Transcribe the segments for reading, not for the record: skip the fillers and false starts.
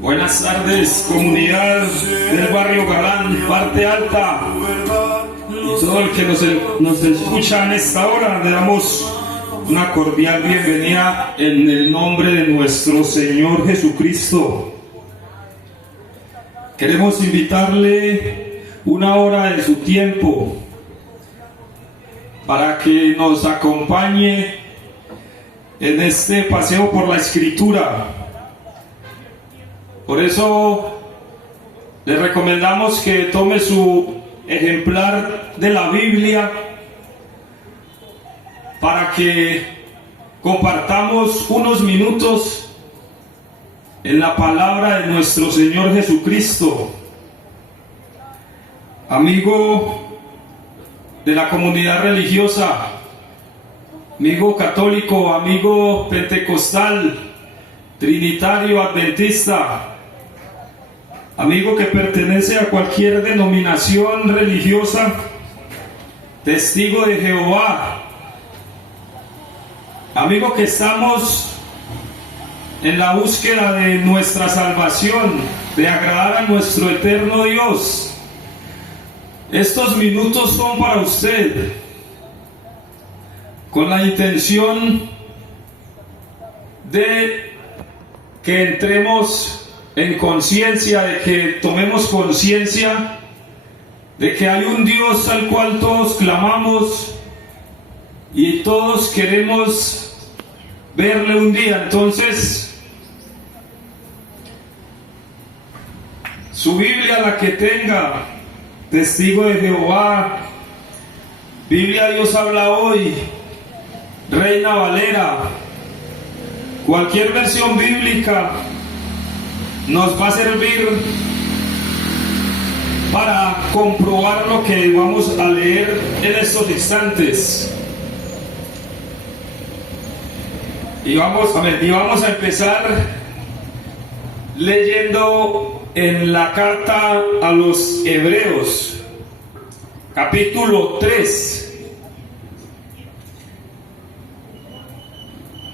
Buenas tardes, comunidad del barrio Galán, parte alta, y todo el que nos escucha en esta hora. Le damos una cordial bienvenida en el nombre de nuestro Señor Jesucristo. Queremos invitarle una hora de su tiempo para que nos acompañe en este paseo por la Escritura. Por eso le recomendamos que tome su ejemplar de la Biblia para que compartamos unos minutos en la palabra de nuestro Señor Jesucristo. Amigo de la comunidad religiosa, amigo católico, amigo pentecostal, trinitario, adventista, amigo que pertenece a cualquier denominación religiosa, testigo de Jehová, amigo que estamos en la búsqueda de nuestra salvación, de agradar a nuestro eterno Dios. Estos minutos son para usted, con la intención de que entremos en conciencia, de que tomemos conciencia de que hay un Dios al cual todos clamamos y todos queremos verle un día. Entonces, su Biblia, la que tenga, testigo de Jehová, Biblia Dios habla hoy, Reina Valera, cualquier versión bíblica nos va a servir para comprobar lo que vamos a leer en estos instantes. Y vamos a empezar leyendo en la carta a los Hebreos, capítulo 3.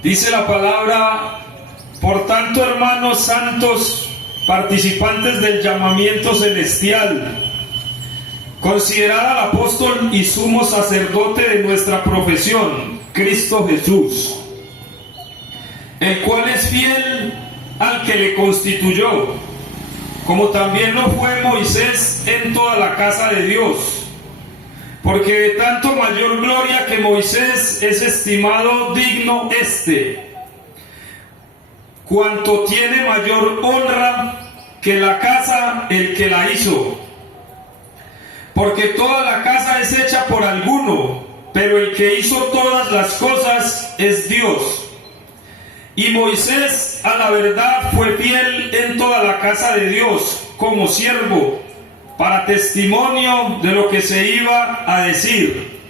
Dice la palabra: por tanto, hermanos santos, participantes del llamamiento celestial, considerad al apóstol y sumo sacerdote de nuestra profesión, Cristo Jesús, el cual es fiel al que le constituyó, como también lo fue Moisés en toda la casa de Dios. Porque de tanto mayor gloria que Moisés es estimado digno cuanto tiene mayor honra que la casa el que la hizo. Porque toda la casa es hecha por alguno, pero el que hizo todas las cosas es Dios. Y Moisés a la verdad fue fiel en toda la casa de Dios como siervo, para testimonio de lo que se iba a decir.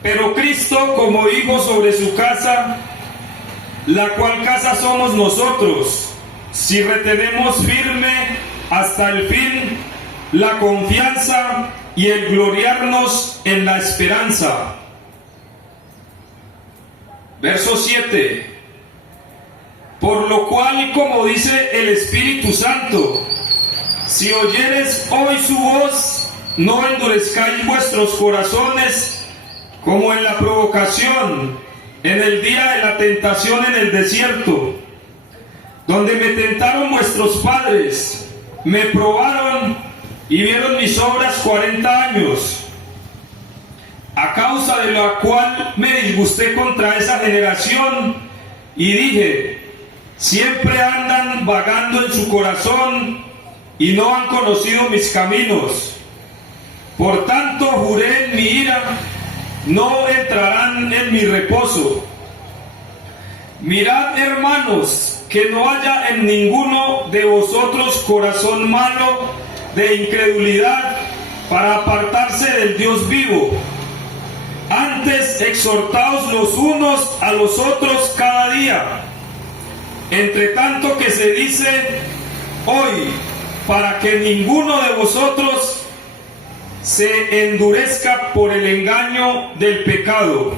Pero Cristo como hijo sobre su casa, la cual casa somos nosotros, si retenemos firme hasta el fin la confianza y el gloriarnos en la esperanza. Verso 7. Por lo cual, como dice el Espíritu Santo, si oyeres hoy su voz, no endurezcáis vuestros corazones como en la provocación, en el día de la tentación en el desierto, donde me tentaron vuestros padres, me probaron y vieron mis obras 40 años, a causa de la cual me disgusté contra esa generación y dije: siempre andan vagando en su corazón y no han conocido mis caminos. Por tanto juré en mi ira: no entrarán en mi reposo. Mirad, hermanos, que no haya en ninguno de vosotros corazón malo de incredulidad para apartarse del Dios vivo. Antes exhortaos los unos a los otros cada día, entre tanto que se dice hoy, para que ninguno de vosotros se endurezca por el engaño del pecado.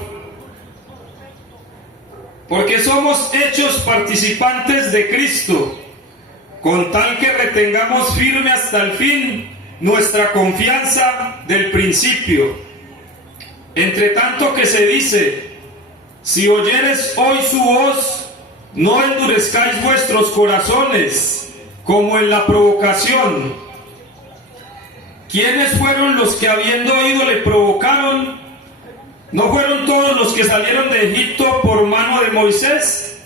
Porque somos hechos participantes de Cristo, con tal que retengamos firme hasta el fin nuestra confianza del principio. Entre tanto que se dice, si oyeres hoy su voz, no endurezcáis vuestros corazones, como en la provocación. ¿Quiénes fueron los que habiendo oído le provocaron? ¿No fueron todos los que salieron de Egipto por mano de Moisés?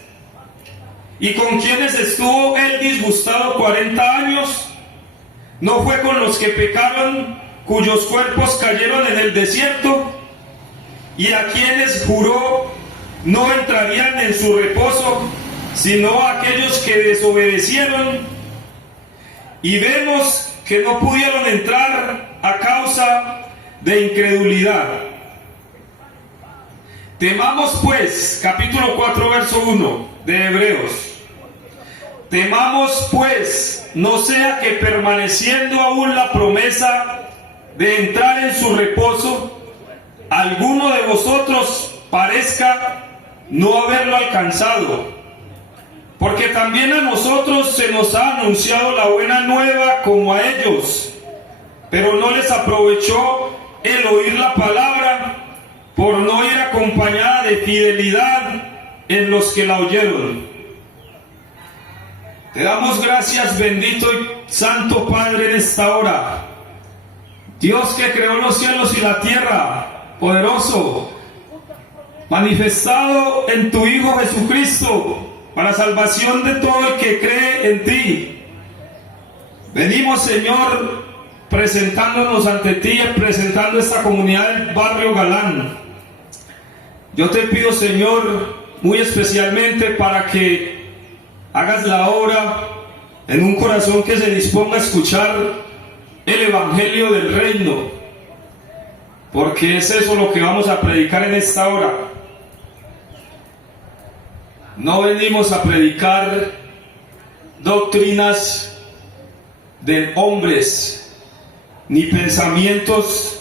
¿Y con quienes estuvo él disgustado 40 años? ¿No fue con los que pecaron, cuyos cuerpos cayeron en el desierto? ¿Y a quienes juró no entrarían en su reposo, sino a aquellos que desobedecieron? Y vemos que no pudieron entrar a causa de incredulidad. Temamos pues, capítulo 4, verso 1 de Hebreos. Temamos pues, no sea que permaneciendo aún la promesa de entrar en su reposo, alguno de vosotros parezca no haberlo alcanzado. Porque también a nosotros se nos ha anunciado la buena nueva como a ellos, pero no les aprovechó el oír la palabra, por no ir acompañada de fidelidad en los que la oyeron. Te damos gracias, bendito y santo Padre, en esta hora. Dios que creó los cielos y la tierra, poderoso, manifestado en tu Hijo Jesucristo, para salvación de todo el que cree en ti. Venimos, Señor, presentándonos ante ti, presentando esta comunidad del barrio Galán. Yo te pido, Señor, muy especialmente para que hagas la obra en un corazón que se disponga a escuchar el Evangelio del Reino, porque es eso lo que vamos a predicar en esta hora. No venimos a predicar doctrinas de hombres, ni pensamientos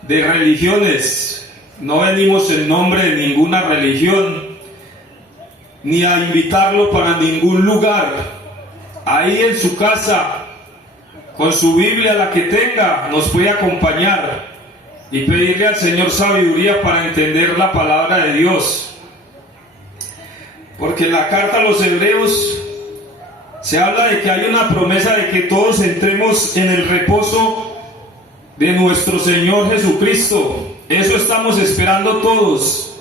de religiones. No venimos en nombre de ninguna religión, ni a invitarlo para ningún lugar. Ahí en su casa, con su Biblia, la que tenga, nos puede acompañar y pedirle al Señor sabiduría para entender la palabra de Dios. Porque en la carta a los Hebreos se habla de que hay una promesa de que todos entremos en el reposo de nuestro Señor Jesucristo. Eso estamos esperando todos,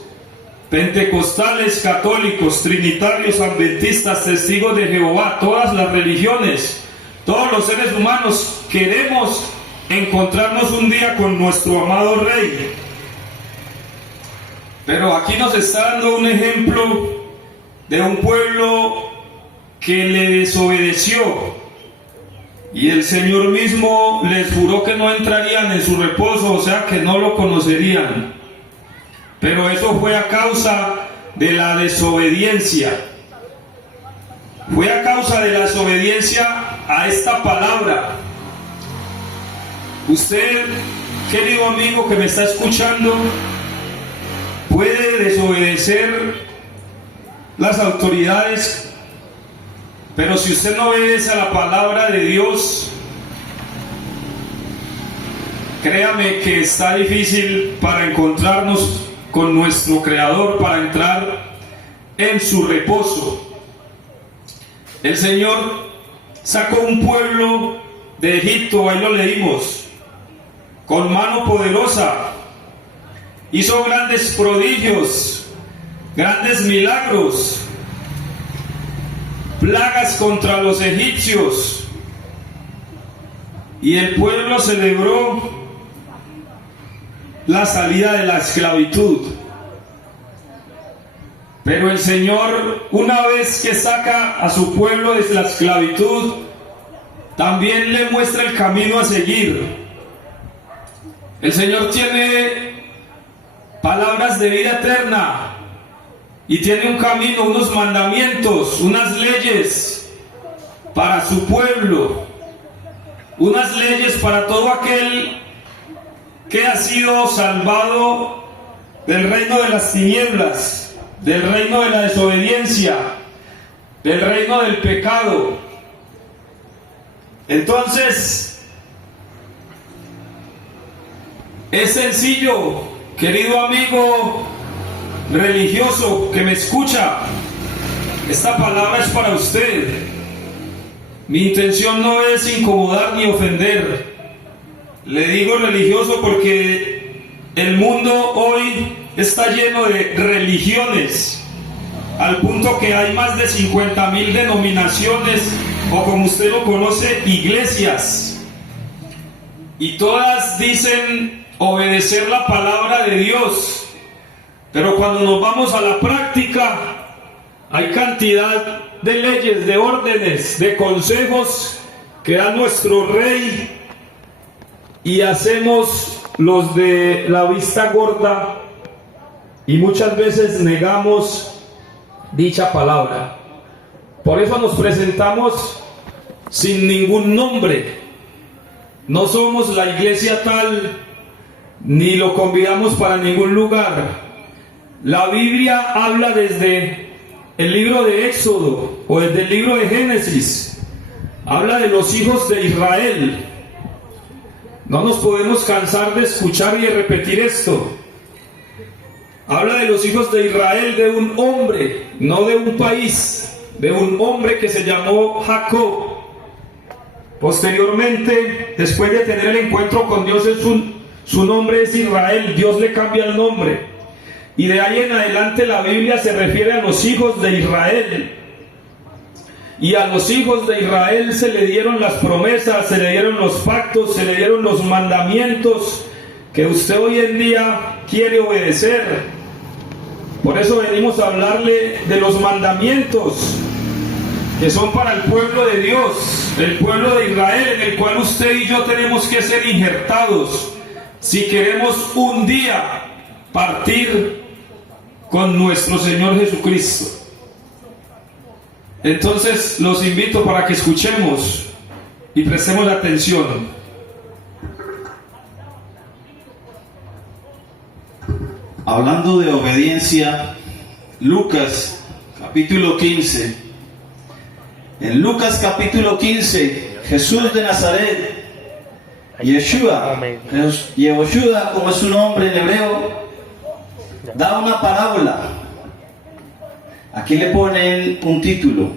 pentecostales, católicos, trinitarios, adventistas, testigos de Jehová, todas las religiones, todos los seres humanos queremos encontrarnos un día con nuestro amado Rey. Pero aquí nos está dando un ejemplo de un pueblo que le desobedeció, y el Señor mismo les juró que no entrarían en su reposo, o sea que no lo conocerían. Pero eso fue a causa de la desobediencia. Fue a causa de la desobediencia a esta palabra. Usted, querido amigo que me está escuchando, puede desobedecer las autoridades, pero si usted no obedece a la palabra de Dios, créame que está difícil para encontrarnos con nuestro Creador, para entrar en su reposo. El Señor sacó un pueblo de Egipto, ahí lo leímos, con mano poderosa, hizo grandes prodigios, grandes milagros, plagas contra los egipcios, y el pueblo celebró la salida de la esclavitud. Pero el Señor, una vez que saca a su pueblo de la esclavitud, también le muestra el camino a seguir. El Señor tiene palabras de vida eterna y tiene un camino, unos mandamientos, unas leyes para su pueblo, unas leyes para todo aquel que ha sido salvado del reino de las tinieblas, del reino de la desobediencia, del reino del pecado. Entonces, es sencillo, querido amigo religioso que me escucha, esta palabra es para usted. Mi intención no es incomodar ni ofender. Le digo religioso porque el mundo hoy está lleno de religiones, al punto que hay más de 50.000 denominaciones, o como usted lo conoce, iglesias, y todas dicen obedecer la palabra de Dios, pero cuando nos vamos a la práctica hay cantidad de leyes, de órdenes, de consejos que da nuestro rey, y hacemos los de la vista gorda y muchas veces negamos dicha palabra. Por eso nos presentamos sin ningún nombre. No somos la iglesia tal, ni lo convidamos para ningún lugar. La Biblia habla desde el libro de Éxodo o desde el libro de Génesis. Habla de los hijos de Israel. No nos podemos cansar de escuchar y de repetir esto. Habla de los hijos de Israel, de un hombre, no de un país, de un hombre que se llamó Jacob. Posteriormente, después de tener el encuentro con Dios, su nombre es Israel. Dios le cambia el nombre. Y de ahí en adelante la Biblia se refiere a los hijos de Israel. Y a los hijos de Israel se le dieron las promesas, se le dieron los pactos, se le dieron los mandamientos que usted hoy en día quiere obedecer. Por eso venimos a hablarle de los mandamientos que son para el pueblo de Dios, el pueblo de Israel, en el cual usted y yo tenemos que ser injertados si queremos un día partir con nuestro Señor Jesucristo. Entonces los invito para que escuchemos y prestemos atención. Hablando de obediencia, Lucas capítulo 15. En Lucas capítulo 15, Jesús de Nazaret, Yeshua, como es su nombre en hebreo, da una parábola. Aquí le ponen un título: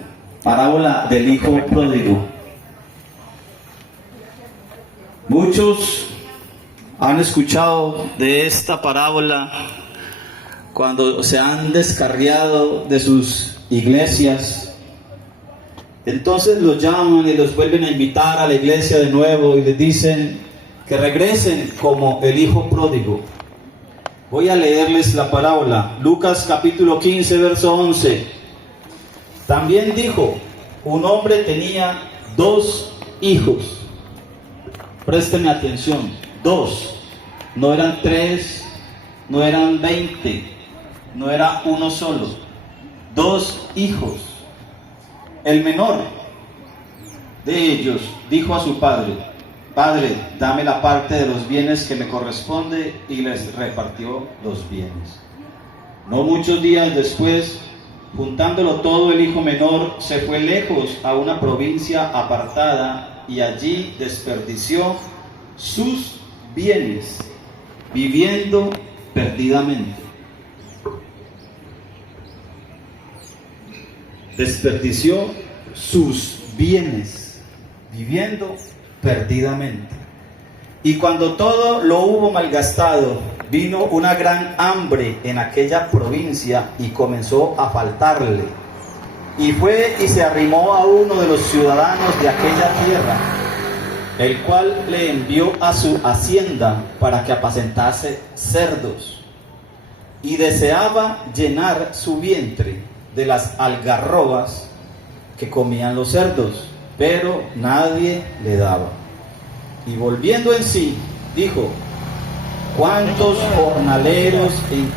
parábola del hijo pródigo. Muchos han escuchado de esta parábola cuando se han descarriado de sus iglesias. Entonces los llaman y los vuelven a invitar a la iglesia de nuevo y les dicen que regresen como el hijo pródigo. Voy a leerles la parábola. Lucas capítulo 15, verso 11. También dijo: un hombre tenía 2 hijos. Présteme atención, 2. No eran 3, no eran 20, no era uno solo. 2 hijos. El menor de ellos dijo a su padre: Padre, dame la parte de los bienes que me corresponde, y les repartió los bienes. No muchos días después, juntándolo todo, el hijo menor se fue lejos a una provincia apartada y allí desperdició sus bienes, viviendo perdidamente. Desperdició sus bienes, viviendo perdidamente. Y cuando todo lo hubo malgastado, vino una gran hambre en aquella provincia y comenzó a faltarle. Y fue y se arrimó a uno de los ciudadanos de aquella tierra, el cual le envió a su hacienda para que apacentase cerdos. Y deseaba llenar su vientre de las algarrobas que comían los cerdos, pero nadie le daba. Y volviendo en sí, dijo: ¿cuántos jornaleros en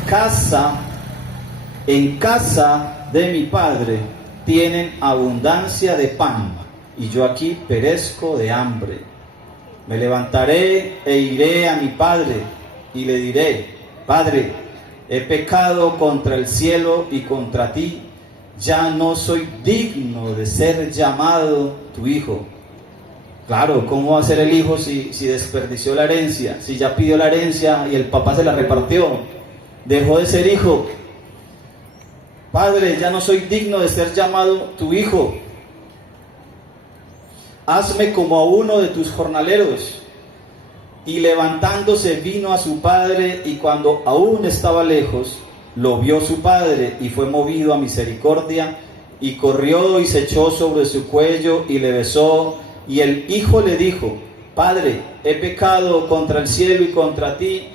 casa de mi padre tienen abundancia de pan, y yo aquí perezco de hambre? Me levantaré e iré a mi padre, y le diré: Padre, he pecado contra el cielo y contra ti, ya no soy digno de ser llamado tu hijo. Claro, ¿cómo va a ser el hijo si desperdició la herencia? Si ya pidió la herencia y el papá se la repartió, dejó de ser hijo. Padre, ya no soy digno de ser llamado tu hijo. Hazme como a uno de tus jornaleros. Y levantándose vino a su padre, y cuando aún estaba lejos, lo vio su padre, y fue movido a misericordia, y corrió y se echó sobre su cuello, y le besó. Y el hijo le dijo: Padre, he pecado contra el cielo y contra ti,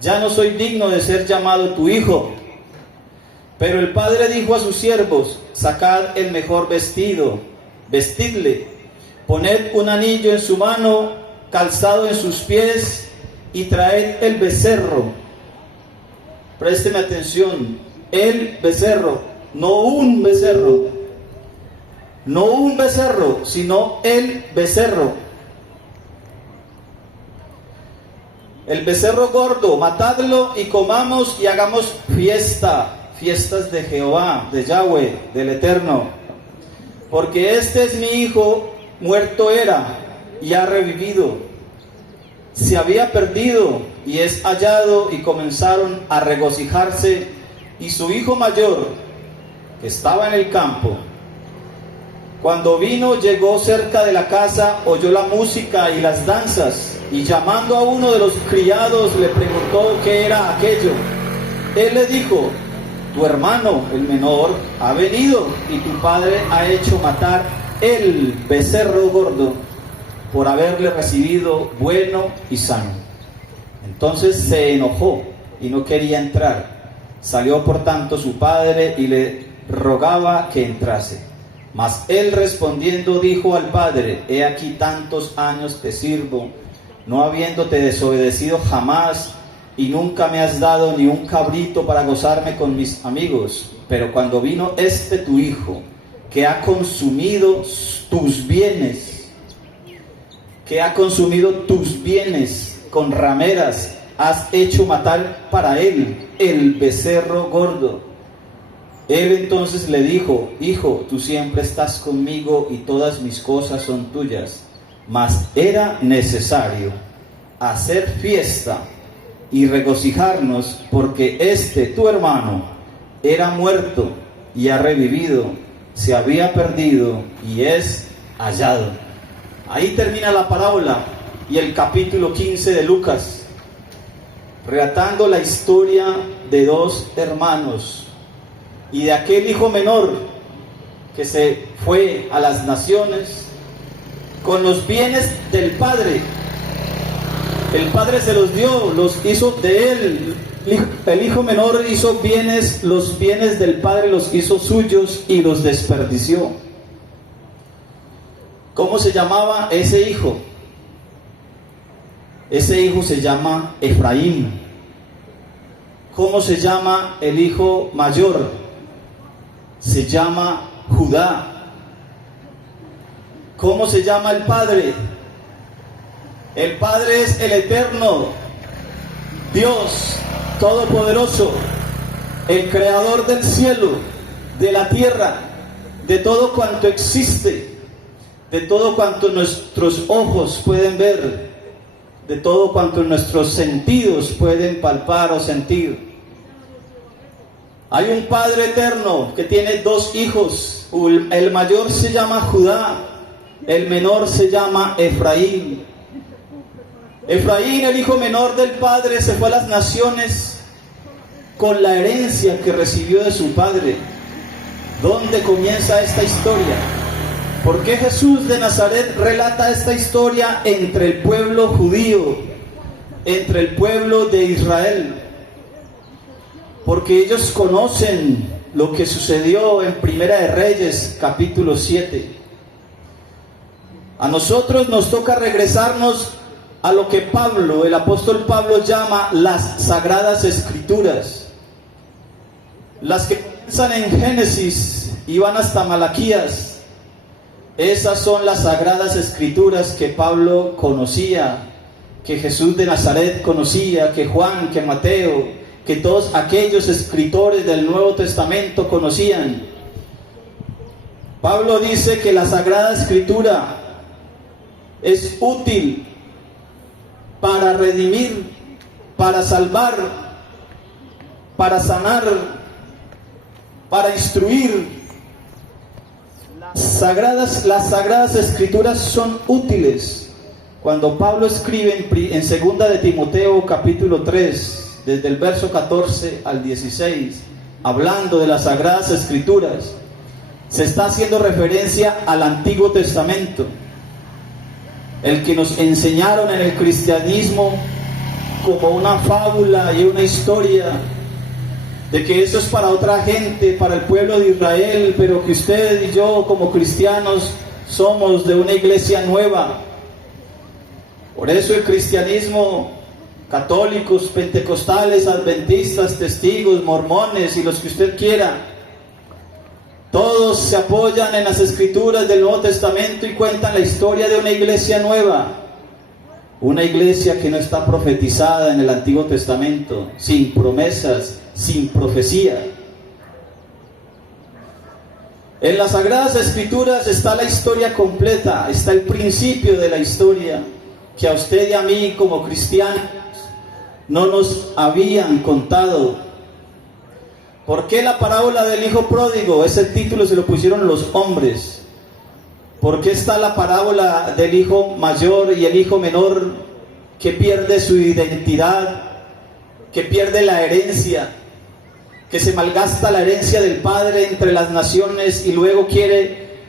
ya no soy digno de ser llamado tu hijo. Pero el padre dijo a sus siervos: Sacad el mejor vestido, vestidle, poned un anillo en su mano, calzado en sus pies, y traed el becerro. Présteme atención, el becerro, no un becerro, no un becerro, sino el becerro. El becerro gordo, matadlo y comamos y hagamos fiestas de Jehová, de Yahweh, del Eterno. Porque este es mi hijo, muerto era y ha revivido. Se había perdido y es hallado, y comenzaron a regocijarse. Y su hijo mayor, que estaba en el campo, cuando vino, llegó cerca de la casa, oyó la música y las danzas, y llamando a uno de los criados le preguntó qué era aquello. Él le dijo: tu hermano, el menor, ha venido, y tu padre ha hecho matar el becerro gordo por haberle recibido bueno y sano. Entonces se enojó y no quería entrar. Salió por tanto su padre y le rogaba que entrase. Mas él respondiendo dijo al padre: he aquí tantos años te sirvo, no habiéndote desobedecido jamás, y nunca me has dado ni un cabrito para gozarme con mis amigos. Pero cuando vino este tu hijo, que ha consumido tus bienes, con rameras, has hecho matar para él el becerro gordo. Él entonces le dijo: hijo, tú siempre estás conmigo y todas mis cosas son tuyas, mas era necesario hacer fiesta y regocijarnos, porque este tu hermano era muerto y ha revivido, se había perdido y es hallado. Ahí termina la parábola y el capítulo 15 de Lucas, relatando la historia de dos hermanos y de aquel hijo menor que se fue a las naciones con los bienes del padre. El padre se los dio, los hizo de él. El hijo menor hizo bienes, los bienes del padre los hizo suyos y los desperdició. ¿Cómo se llamaba ese hijo? Ese hijo se llama Efraín. ¿Cómo se llama el hijo mayor? Se llama Judá. ¿Cómo se llama el padre? El Padre es el Eterno, Dios Todopoderoso, el Creador del cielo, de la tierra, de todo cuanto existe, de todo cuanto nuestros ojos pueden ver, de todo cuanto nuestros sentidos pueden palpar o sentir. Hay un Padre eterno que tiene dos hijos. El mayor se llama Judá, el menor se llama Efraín. Efraín, el hijo menor del padre, se fue a las naciones con la herencia que recibió de su padre. ¿Dónde comienza esta historia? ¿Por qué Jesús de Nazaret relata esta historia entre el pueblo judío, entre el pueblo de Israel? Porque ellos conocen lo que sucedió en Primera de Reyes, capítulo 7. A nosotros nos toca regresarnos a lo que Pablo, el apóstol Pablo, llama las Sagradas Escrituras. Las que comienzan en Génesis y van hasta Malaquías. Esas son las Sagradas Escrituras que Pablo conocía, que Jesús de Nazaret conocía, que Juan, que Mateo, que todos aquellos escritores del Nuevo Testamento conocían. Pablo dice que la Sagrada Escritura es útil para redimir, para salvar, para sanar, para instruir. Las sagradas escrituras son útiles. Cuando Pablo escribe en 2 de Timoteo capítulo 3, desde el verso 14 al 16, hablando de las sagradas escrituras, se está haciendo referencia al Antiguo Testamento, el que nos enseñaron en el cristianismo como una fábula y una historia, de que eso es para otra gente, para el pueblo de Israel, pero que usted y yo como cristianos somos de una iglesia nueva. Por eso el cristianismo, católicos, pentecostales, adventistas, testigos, mormones y los que usted quiera, todos se apoyan en las escrituras del Nuevo Testamento y cuentan la historia de una iglesia nueva. Una iglesia que no está profetizada en el Antiguo Testamento, sin promesas, sin profecía. En las Sagradas Escrituras está la historia completa, está el principio de la historia, que a usted y a mí como cristianos no nos habían contado. ¿Por qué la parábola del hijo pródigo? Ese título se lo pusieron los hombres. ¿Por qué está la parábola del hijo mayor y el hijo menor que pierde su identidad, que pierde la herencia, que se malgasta la herencia del padre entre las naciones y luego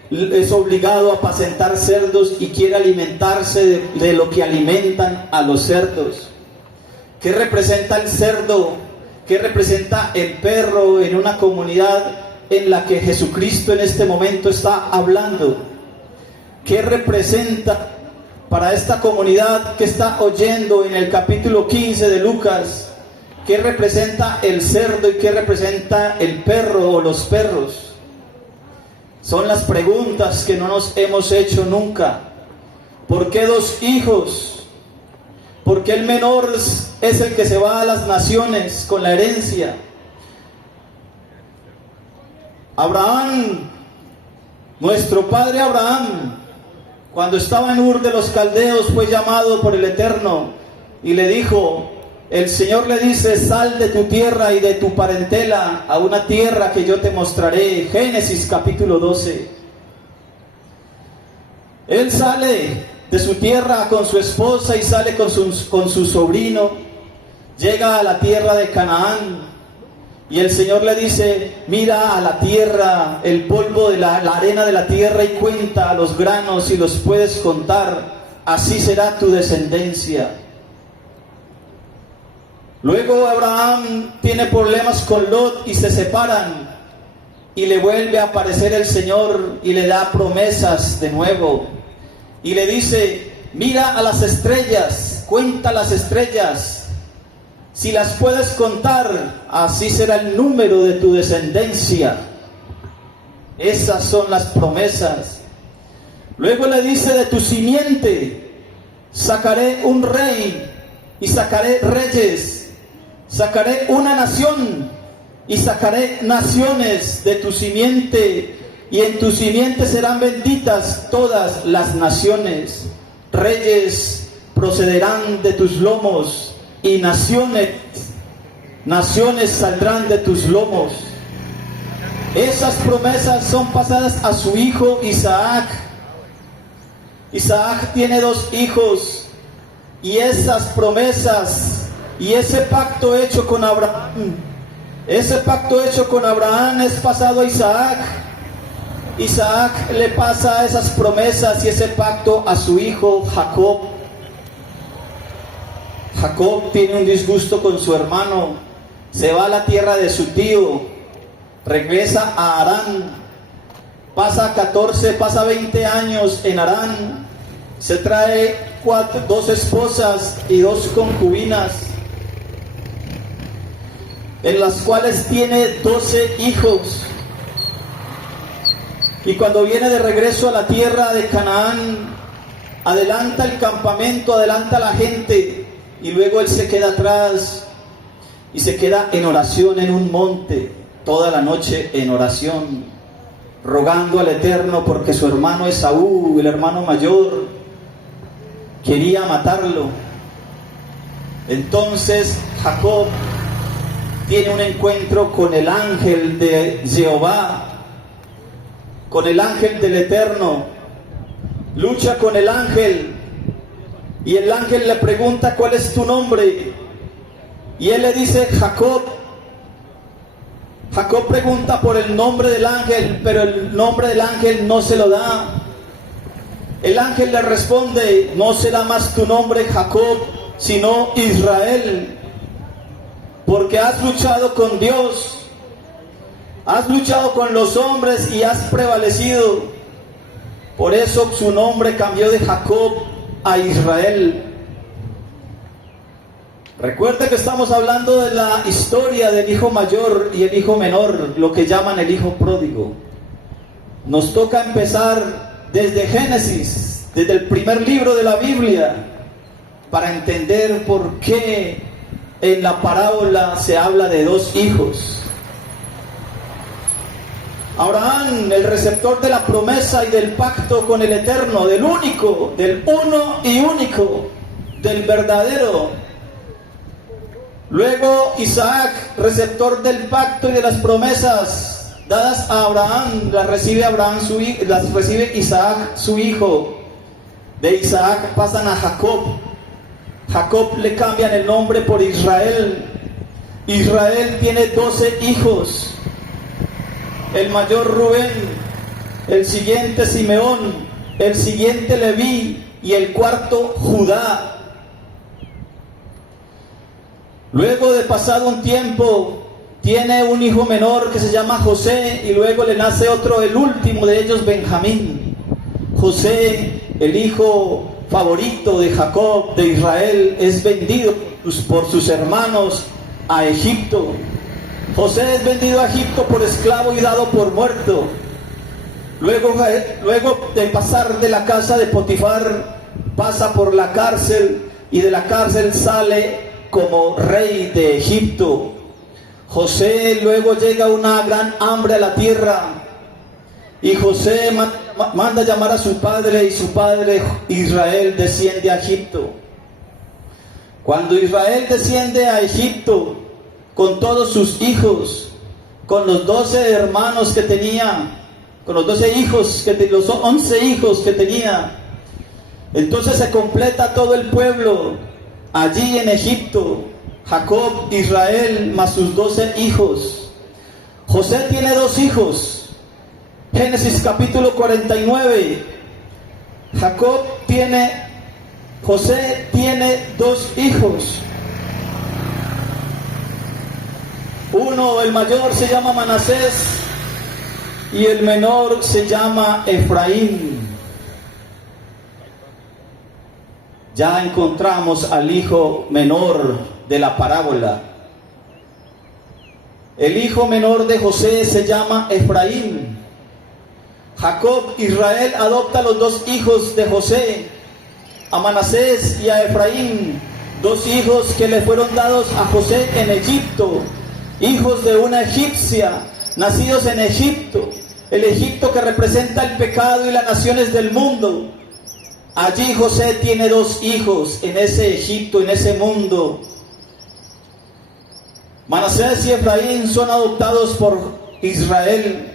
es obligado a apacentar cerdos y quiere alimentarse de lo que alimentan a los cerdos? ¿Qué representa el cerdo? ¿Qué representa el perro en una comunidad en la que Jesucristo en este momento está hablando? ¿Qué representa para esta comunidad que está oyendo en el capítulo 15 de Lucas? ¿Qué representa el cerdo y qué representa el perro o los perros? Son las preguntas que no nos hemos hecho nunca. ¿Por qué 2 hijos? ¿Por qué el menor es el que se va a las naciones con la herencia? Abraham, nuestro padre Abraham, cuando estaba en Ur de los Caldeos, fue llamado por el Eterno y le dijo, el Señor le dice, sal de tu tierra y de tu parentela a una tierra que yo te mostraré. Génesis capítulo 12. Él sale de su tierra con su esposa y sale con su sobrino, llega a la tierra de Canaán. Y el Señor le dice, mira a la tierra, el polvo de la arena de la tierra y cuenta los granos y los puedes contar, así será tu descendencia. Luego Abraham tiene problemas con Lot y se separan y le vuelve a aparecer el Señor y le da promesas de nuevo. Y le dice, mira a las estrellas, cuenta las estrellas. Si las puedes contar, así será el número de tu descendencia. Esas son las promesas. Luego le dice, de tu simiente sacaré un rey y sacaré reyes, sacaré una nación y sacaré naciones de tu simiente, y en tu simiente serán benditas todas las naciones. Reyes procederán de tus lomos y naciones saldrán de tus lomos. Esas promesas son pasadas a su hijo Isaac. Isaac tiene 2 hijos, y esas promesas y ese pacto hecho con Abraham, es pasado a Isaac. Isaac le pasa esas promesas y ese pacto a su hijo Jacob. Jacob tiene un disgusto con su hermano, se va a la tierra de su tío, regresa a Harán, pasa 20 años en Harán, se trae 2 esposas y 2 concubinas, en las cuales tiene 12 hijos. Y cuando viene de regreso a la tierra de Canaán, adelanta el campamento, adelanta la gente, y luego él se queda atrás y se queda en oración en un monte, toda la noche en oración, rogando al Eterno porque su hermano Esaú, el hermano mayor, quería matarlo. Entonces Jacob tiene un encuentro con el ángel de Jehová, con el ángel del Eterno. Lucha con el ángel y el ángel le pregunta: ¿cuál es tu nombre? Y él le dice: Jacob. Jacob pregunta por el nombre del ángel, pero el nombre del ángel no se lo da. El ángel le responde: no será más tu nombre Jacob, sino Israel, porque has luchado con Dios, has luchado con los hombres y has prevalecido. Por eso su nombre cambió de Jacob a Israel. Recuerda que estamos hablando de la historia del hijo mayor y el hijo menor, lo que llaman el hijo pródigo. Nos toca empezar desde Génesis, desde el primer libro de la Biblia, para entender por qué en la parábola se habla de dos hijos. Abraham, el receptor de la promesa y del pacto con el Eterno, del único, del uno y único, del verdadero. Luego Isaac, receptor del pacto y de las promesas dadas a Abraham, las recibe Isaac su hijo. De Isaac pasan a Jacob. Jacob le cambian el nombre por Israel. Israel tiene 12 hijos. El mayor Rubén, el siguiente Simeón, el siguiente Leví y el cuarto Judá. Luego de pasado un tiempo, tiene un hijo menor que se llama José, y luego le nace otro, el último de ellos, Benjamín. José, el hijo favorito de Jacob, de Israel, es vendido por sus hermanos a Egipto. José es vendido a Egipto por esclavo y dado por muerto. Luego de pasar de la casa de Potifar, pasa por la cárcel, y de la cárcel sale como rey de Egipto. José luego llega una gran hambre a la tierra, y José manda llamar a su padre, y su padre Israel desciende a Egipto. Cuando Israel desciende a Egipto con todos sus hijos, con los 12 hermanos que tenía, con los 12 hijos, los 11 hijos que tenía, entonces se completa todo el pueblo allí en Egipto. Jacob, Israel, más sus 12 hijos. José tiene 2 hijos. Génesis capítulo 49. José tiene 2 hijos. Uno, el mayor, se llama Manasés, y el menor se llama Efraín. Ya encontramos al hijo menor de la parábola. El hijo menor de José se llama Efraín. Jacob, Israel, adopta a los 2 hijos de José, a Manasés y a Efraín, 2 hijos que le fueron dados a José en Egipto, hijos de una egipcia, nacidos en Egipto, el Egipto que representa el pecado y las naciones del mundo. Allí José tiene 2 hijos en ese Egipto, en ese mundo. Manasés y Efraín son adoptados por Israel,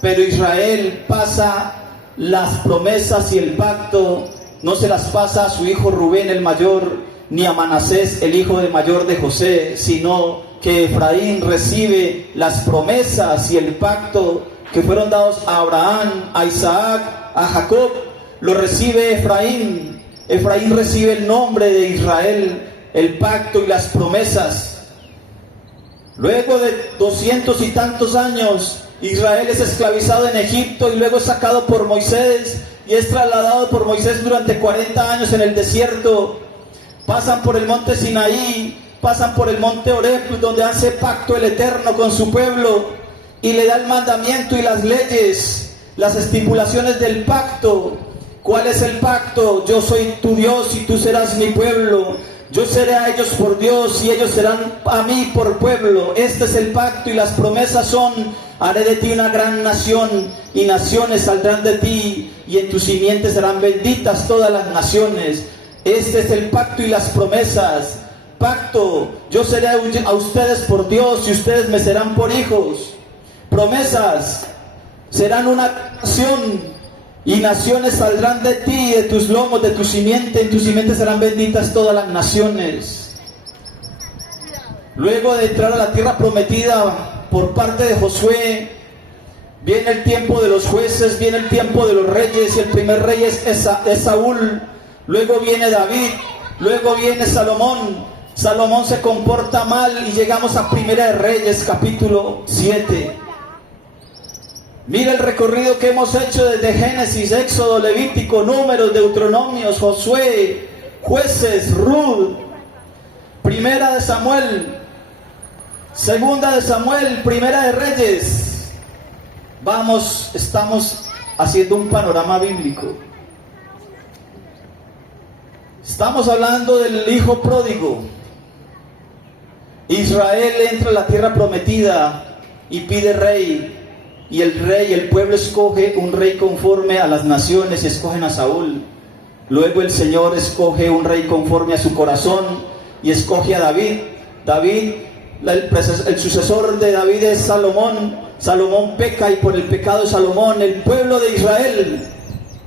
pero Israel pasa las promesas y el pacto, no se las pasa a su hijo Rubén el mayor, ni a Manasés el hijo mayor de José, sino que Efraín recibe las promesas y el pacto que fueron dados a Abraham, a Isaac, a Jacob. Lo recibe Efraín. Efraín recibe el nombre de Israel, el pacto y las promesas. Luego de 200 y tantos años, Israel es esclavizado en Egipto y luego es sacado por Moisés y es trasladado por Moisés durante 40 años en el desierto. Pasan por el monte Sinaí, pasan por el monte Horeb, donde hace pacto el Eterno con su pueblo y le da el mandamiento y las leyes, las estipulaciones del pacto. ¿Cuál es el pacto? Yo soy tu Dios y tú serás mi pueblo. Yo seré a ellos por Dios y ellos serán a mí por pueblo. Este es el pacto, y las promesas son: haré de ti una gran nación, y naciones saldrán de ti, y en tu simiente serán benditas todas las naciones. Este es el pacto y las promesas. Pacto, yo seré a ustedes por Dios y ustedes me serán por hijos. Promesas, serán una nación y naciones saldrán de ti, de tus lomos, de tu simiente. En tu simiente serán benditas todas las naciones. Luego de entrar a la tierra prometida por parte de Josué, viene el tiempo de los jueces, viene el tiempo de los reyes, y el primer rey es Saúl. Luego viene David, luego viene Salomón. Salomón se comporta mal y llegamos a Primera de Reyes, capítulo 7. Mira el recorrido que hemos hecho desde Génesis, Éxodo, Levítico, Números, Deuteronomios, Josué, Jueces, Ruth, Primera de Samuel, Segunda de Samuel, Primera de Reyes. Estamos haciendo un panorama bíblico. Estamos hablando del hijo pródigo. Israel entra a la tierra prometida y pide rey. Y el pueblo escoge un rey conforme a las naciones y escogen a Saúl. Luego el Señor escoge un rey conforme a su corazón y escoge a David. El sucesor de David es Salomón. Salomón peca y por el pecado de Salomón, el pueblo de Israel,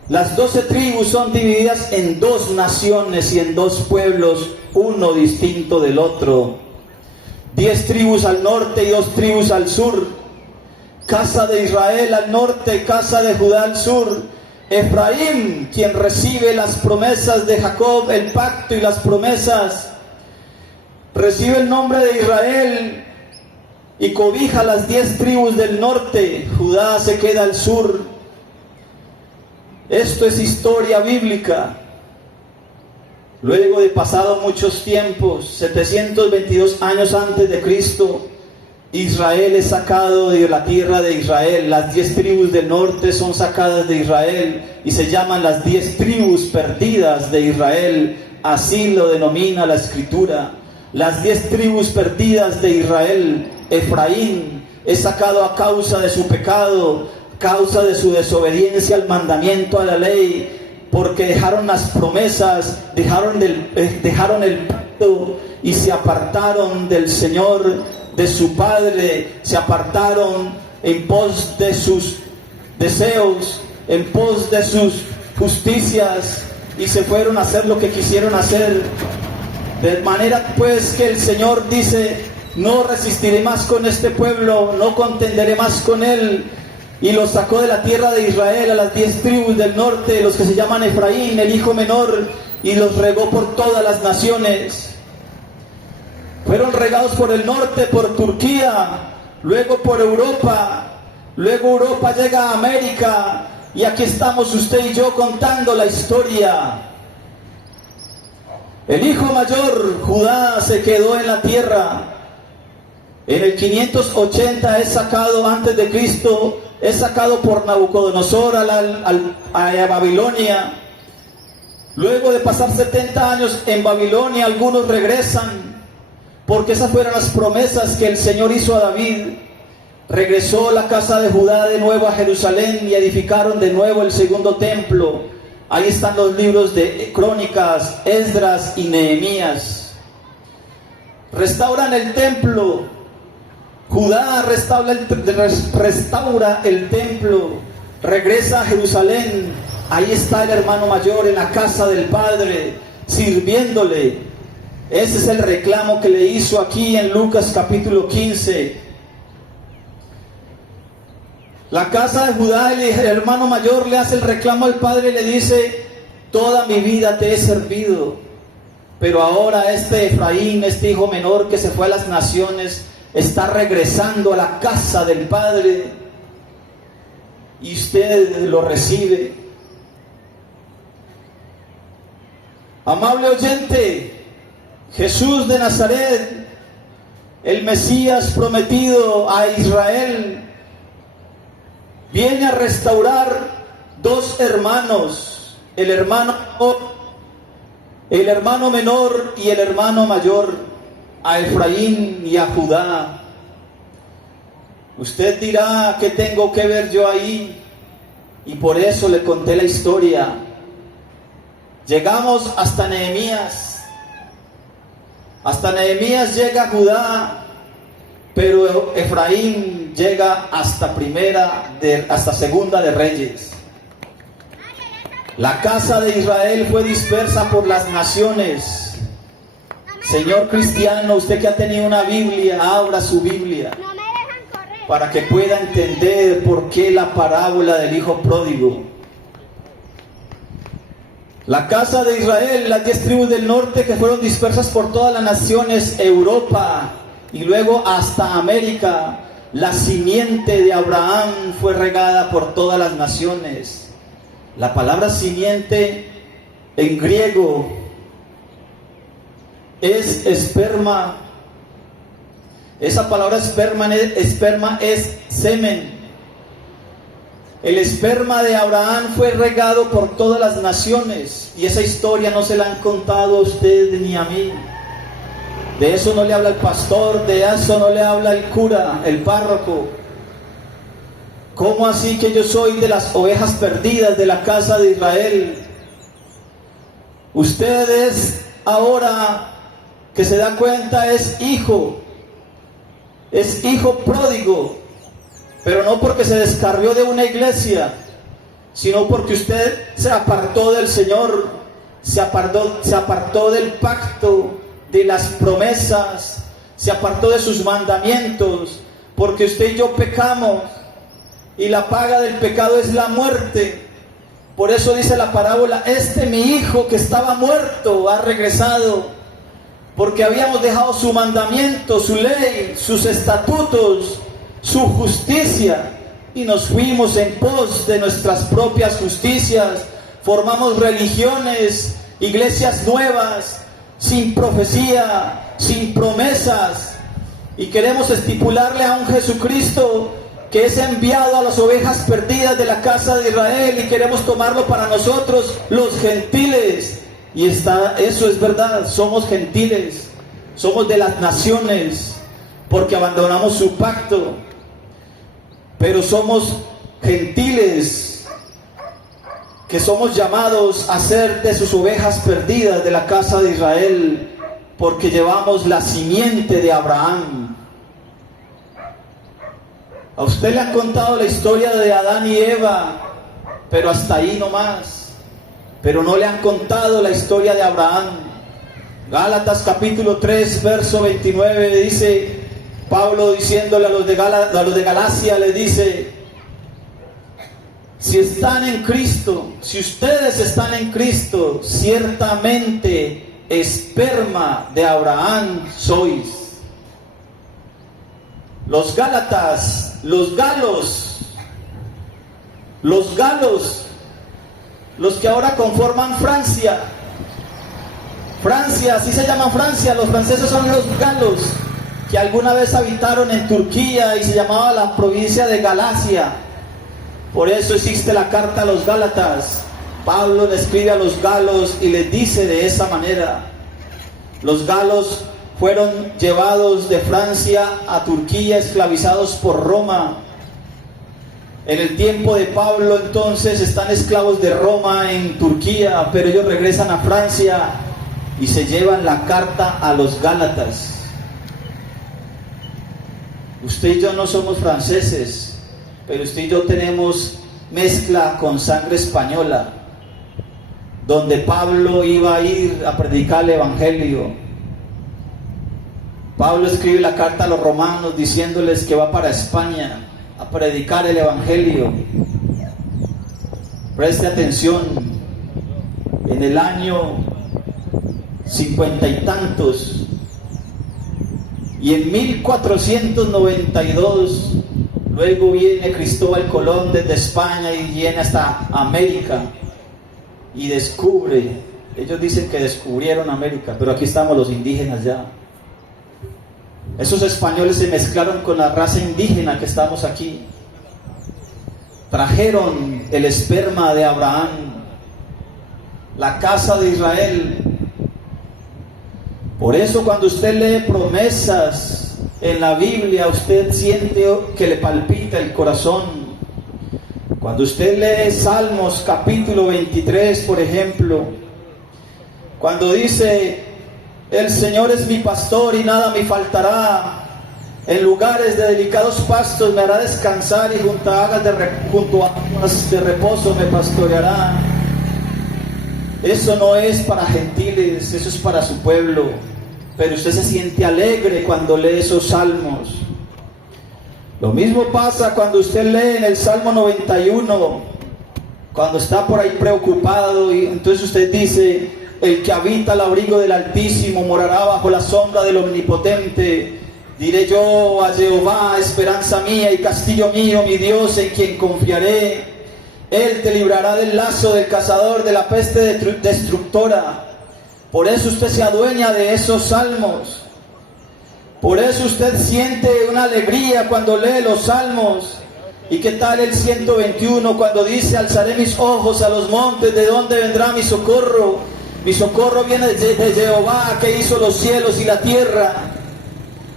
las 12 tribus son divididas en 2 naciones y en 2 pueblos, uno distinto del otro. 10 tribus al norte y 2 tribus al sur. Casa de Israel al norte, casa de Judá al sur. Efraín, quien recibe las promesas de Jacob, el pacto y las promesas, recibe el nombre de Israel y cobija las 10 tribus del norte. Judá se queda al sur. Esto es historia bíblica. Luego de pasado muchos tiempos, 722 años antes de Cristo, Israel es sacado de la tierra de Israel. Las 10 tribus del norte son sacadas de Israel y se llaman las 10 tribus perdidas de Israel. Así lo denomina la Escritura. Las 10 tribus perdidas de Israel. Efraín es sacado a causa de su pecado, causa de su desobediencia al mandamiento, a la ley, porque dejaron las promesas, dejaron el pacto y se apartaron del Señor, de su Padre, se apartaron en pos de sus deseos, en pos de sus justicias, y se fueron a hacer lo que quisieron hacer. De manera pues que el Señor dice: no resistiré más con este pueblo, no contenderé más con él. Y los sacó de la tierra de Israel a las 10 tribus del norte, los que se llaman Efraín, el hijo menor, y los regó por todas las naciones. Fueron regados por el norte, por Turquía, luego por Europa, luego Europa llega a América, y aquí estamos usted y yo contando la historia. El hijo mayor, Judá, se quedó en la tierra. En el 580 es sacado antes de Cristo, es sacado por Nabucodonosor a Babilonia. Luego de pasar 70 años en Babilonia, algunos regresan, porque esas fueron las promesas que el Señor hizo a David. Regresó la casa de Judá de nuevo a Jerusalén y edificaron de nuevo el segundo templo. Ahí están los libros de Crónicas, Esdras y Nehemías. Restauran el templo. Judá restaura el templo. Regresa a Jerusalén. Ahí está el hermano mayor en la casa del Padre, sirviéndole. Ese es el reclamo que le hizo aquí en Lucas capítulo 15. La casa de Judá, el hermano mayor le hace el reclamo al padre y le dice: toda mi vida te he servido, pero ahora este Efraín, este hijo menor que se fue a las naciones, está regresando a la casa del padre y usted lo recibe. Amable oyente, Jesús de Nazaret, el Mesías prometido a Israel, viene a restaurar 2 hermanos, el hermano menor y el hermano mayor, a Efraín y a Judá. Usted dirá: ¿qué tengo que ver yo ahí? Y por eso le conté la historia. Llegamos hasta Nehemías. Hasta Nehemías llega Judá, pero Efraín llega hasta segunda de Reyes. La casa de Israel fue dispersa por las naciones. Señor cristiano, usted que ha tenido una Biblia, abra su Biblia para que pueda entender por qué la parábola del hijo pródigo. La casa de Israel, las 10 tribus del norte que fueron dispersas por todas las naciones, Europa y luego hasta América. La simiente de Abraham fue regada por todas las naciones. La palabra simiente en griego es esperma. Esa palabra esperma es semen. El esperma de Abraham fue regado por todas las naciones, y esa historia no se la han contado a usted ni a mí. De eso no le habla el pastor, de eso no le habla el cura, el párroco. ¿Cómo así que yo soy de las ovejas perdidas de la casa de Israel? Usted es ahora que se da cuenta, es hijo pródigo, pero no porque se descarrió de una iglesia, sino porque usted se apartó del Señor, se apartó del pacto, de las promesas, se apartó de sus mandamientos, porque usted y yo pecamos, y la paga del pecado es la muerte. Por eso dice la parábola, mi hijo que estaba muerto ha regresado, porque habíamos dejado su mandamiento, su ley, sus estatutos, su justicia, y nos fuimos en pos de nuestras propias justicias. Formamos religiones, iglesias nuevas, sin profecía, sin promesas, y queremos estipularle a un Jesucristo que es enviado a las ovejas perdidas de la casa de Israel, y queremos tomarlo para nosotros los gentiles. Y eso es verdad, somos gentiles, somos de las naciones, porque abandonamos su pacto, pero somos gentiles, que somos llamados a ser de sus ovejas perdidas de la casa de Israel, porque llevamos la simiente de Abraham. A usted le han contado la historia de Adán y Eva, pero hasta ahí nomás. Pero no le han contado la historia de Abraham. Gálatas capítulo 3, verso 29 dice, Pablo diciéndole a los de Galacia, le dice, si están en Cristo, si ustedes están en Cristo, ciertamente esperma de Abraham sois. Los Gálatas, los galos, los que ahora conforman Francia, así se llama Francia, los franceses son los galos, que alguna vez habitaron en Turquía y se llamaba la provincia de Galacia. Por eso existe la carta a los Gálatas. Pablo le escribe a los galos y les dice de esa manera. Los galos fueron llevados de Francia a Turquía, esclavizados por Roma. En el tiempo de Pablo entonces están esclavos de Roma en Turquía, pero ellos regresan a Francia y se llevan la carta a los Gálatas. Usted y yo no somos franceses, pero usted y yo tenemos mezcla con sangre española, donde Pablo iba a ir a predicar el evangelio. Pablo escribe la carta a los romanos diciéndoles que va para España a predicar el evangelio. Preste atención, en el año 50 y tantos, y en 1492 luego viene Cristóbal Colón desde España y viene hasta América y descubre. Ellos dicen que descubrieron América, pero aquí estamos los indígenas ya. Esos españoles se mezclaron con la raza indígena que estamos aquí. Trajeron el esperma de Abraham, la casa de Israel. Por eso cuando usted lee promesas en la Biblia, usted siente que le palpita el corazón. Cuando usted lee Salmos capítulo 23, por ejemplo, Cuando dice, el Señor es mi pastor y nada me faltará. En lugares de delicados pastos me hará descansar y junto a aguas de reposo me pastoreará. Eso no es para gentiles, eso es para su pueblo. Pero usted se siente alegre cuando lee esos salmos. Lo mismo pasa cuando usted lee en el Salmo 91, cuando está por ahí preocupado y entonces usted dice, el que habita al abrigo del Altísimo morará bajo la sombra del Omnipotente. Diré yo a Jehová, esperanza mía y castillo mío, mi Dios en quien confiaré. Él te librará del lazo del cazador, de la peste destructora. Por eso usted se adueña de esos salmos. Por eso usted siente una alegría cuando lee los salmos. ¿Y qué tal el 121 cuando dice, alzaré mis ojos a los montes, ¿de dónde vendrá mi socorro? Mi socorro viene de Jehová, que hizo los cielos y la tierra.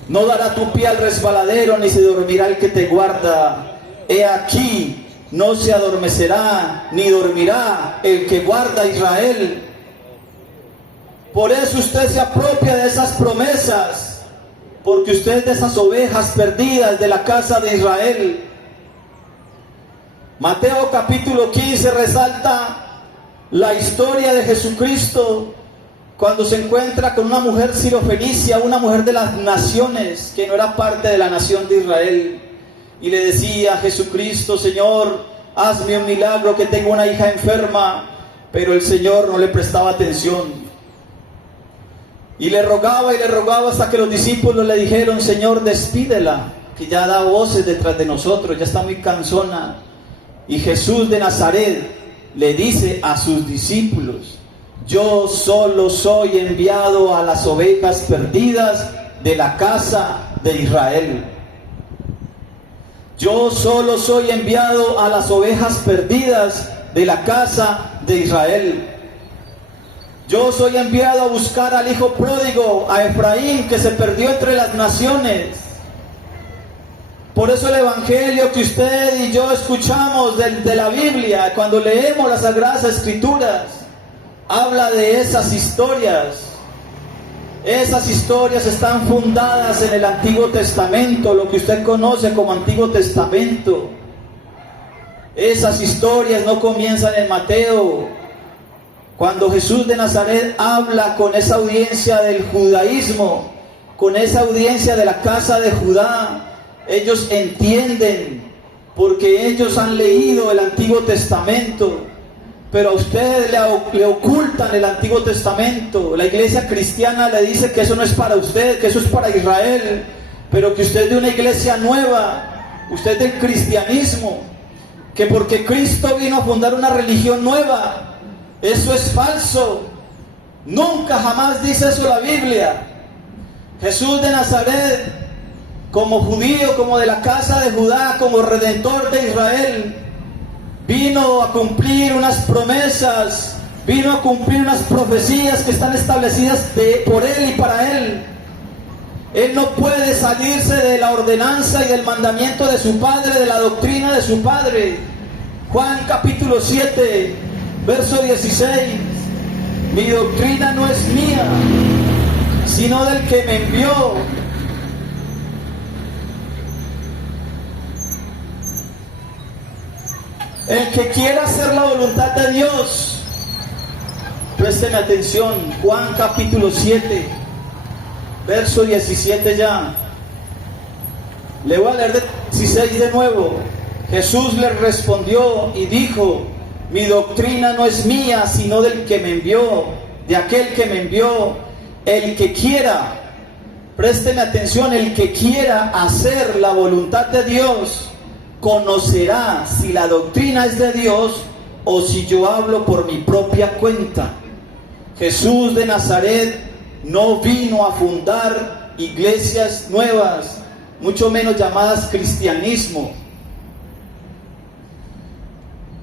No dará tu pie al resbaladero, ni se dormirá el que te guarda. He aquí, no se adormecerá, ni dormirá el que guarda a Israel. Por eso usted se apropia de esas promesas, porque usted es de esas ovejas perdidas de la casa de Israel. Mateo capítulo 15 resalta la historia de Jesucristo cuando se encuentra con una mujer sirofenicia, una mujer de las naciones, que no era parte de la nación de Israel, y le decía a Jesucristo, Señor, hazme un milagro, que tengo una hija enferma. Pero el Señor no le prestaba atención, y le rogaba hasta que los discípulos le dijeron, Señor, despídela, que ya da voces detrás de nosotros, ya está muy cansona. Y Jesús de Nazaret le dice a sus discípulos, yo solo soy enviado a las ovejas perdidas de la casa de Israel. Yo solo soy enviado a las ovejas perdidas de la casa de Israel. Yo soy enviado a buscar al hijo pródigo, a Efraín, que se perdió entre las naciones. Por eso el evangelio que usted y yo escuchamos de la Biblia, cuando leemos las Sagradas Escrituras, habla de esas historias. Esas historias están fundadas en el Antiguo Testamento, lo que usted conoce como Antiguo Testamento. Esas historias no comienzan en Mateo. Cuando Jesús de Nazaret habla con esa audiencia del judaísmo, con esa audiencia de la casa de Judá, ellos entienden, porque ellos han leído el Antiguo Testamento. Pero a usted le ocultan el Antiguo Testamento. La iglesia cristiana le dice que eso no es para usted, que eso es para Israel, pero que usted es de una iglesia nueva, usted es del cristianismo, que porque Cristo vino a fundar una religión nueva. Eso es falso. Nunca jamás dice eso la Biblia. Jesús de Nazaret, como judío, como de la casa de Judá, como redentor de Israel, vino a cumplir unas promesas, vino a cumplir unas profecías que están establecidas por Él y para Él. Él no puede salirse de la ordenanza y del mandamiento de su Padre, de la doctrina de su Padre. Juan capítulo 7, verso 16. Mi doctrina no es mía, sino del que me envió. El que quiera hacer la voluntad de Dios, présteme atención, Juan capítulo 7, verso 17 ya. Le voy a leer de 16 de nuevo. Jesús le respondió y dijo, mi doctrina no es mía, sino del que me envió, de aquel que me envió. El que quiera, présteme atención, el que quiera hacer la voluntad de Dios, conocerá si la doctrina es de Dios o si yo hablo por mi propia cuenta. Jesús de Nazaret no vino a fundar iglesias nuevas, mucho menos llamadas cristianismo.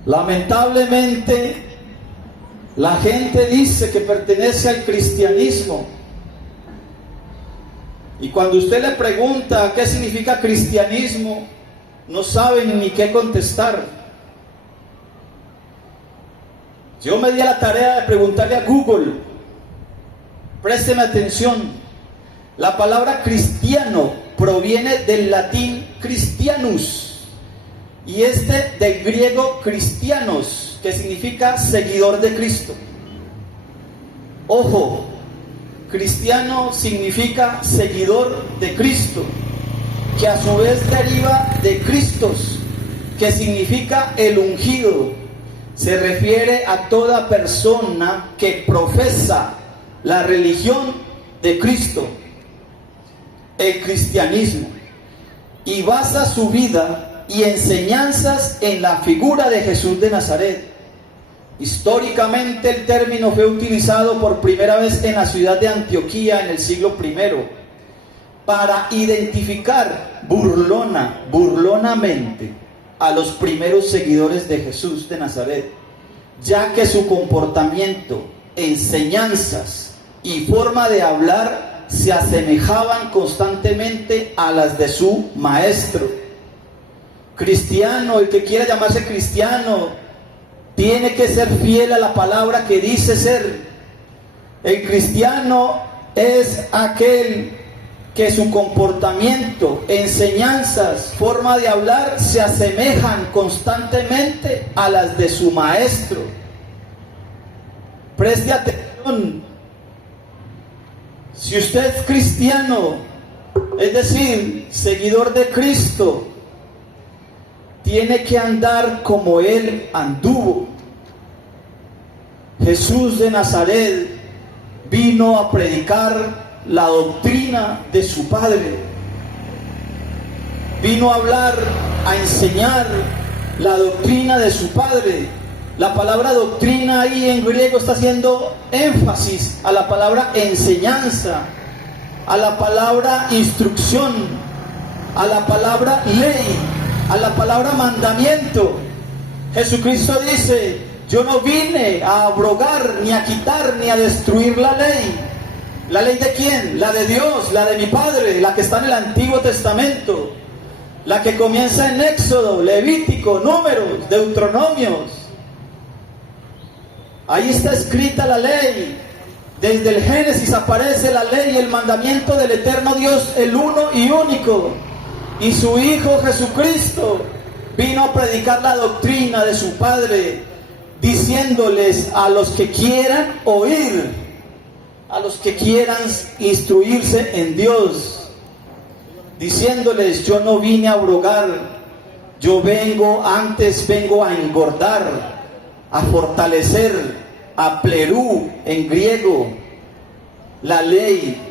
Lamentablemente, la gente dice que pertenece al cristianismo, y cuando usted le pregunta qué significa cristianismo, no saben ni qué contestar. Yo me di a la tarea de preguntarle a Google Présteme atención. La palabra cristiano proviene del latín Christianus y del griego cristianos, que significa seguidor de Cristo. Ojo, cristiano significa seguidor de Cristo, que a su vez deriva de Christos, que significa el ungido. Se refiere a toda persona que profesa la religión de Cristo, el cristianismo, y basa su vida y enseñanzas en la figura de Jesús de Nazaret. Históricamente el término fue utilizado por primera vez en la ciudad de Antioquía en el siglo I para identificar burlonamente a los primeros seguidores de Jesús de Nazaret, ya que su comportamiento, enseñanzas y forma de hablar se asemejaban constantemente a las de su maestro. Cristiano, el que quiera llamarse cristiano, tiene que ser fiel a la palabra que dice ser. El cristiano es aquel que su comportamiento, enseñanzas, forma de hablar se asemejan constantemente a las de su maestro. Preste atención. Si usted es cristiano, es decir, seguidor de Cristo, tiene que andar como Él anduvo. Jesús de Nazaret vino a predicar la doctrina de su Padre. Vino a hablar, a enseñar la doctrina de su Padre. La palabra doctrina ahí en griego está haciendo énfasis a la palabra enseñanza, a la palabra instrucción, a la palabra ley, a la palabra mandamiento. Jesucristo dice: yo no vine a abrogar, ni a quitar, ni a destruir la ley. ¿La ley de quién? La de Dios, la de mi Padre, la que está en el Antiguo Testamento, la que comienza en Éxodo, Levítico, Números, Deuteronomios. Ahí está escrita la ley. Desde el Génesis aparece la ley y el mandamiento del eterno Dios, el uno y único. Y su Hijo Jesucristo vino a predicar la doctrina de su Padre, diciéndoles a los que quieran oír, a los que quieran instruirse en Dios, diciéndoles: yo no vine a abrogar, yo vengo a engordar, a fortalecer, a plerú en griego, la ley.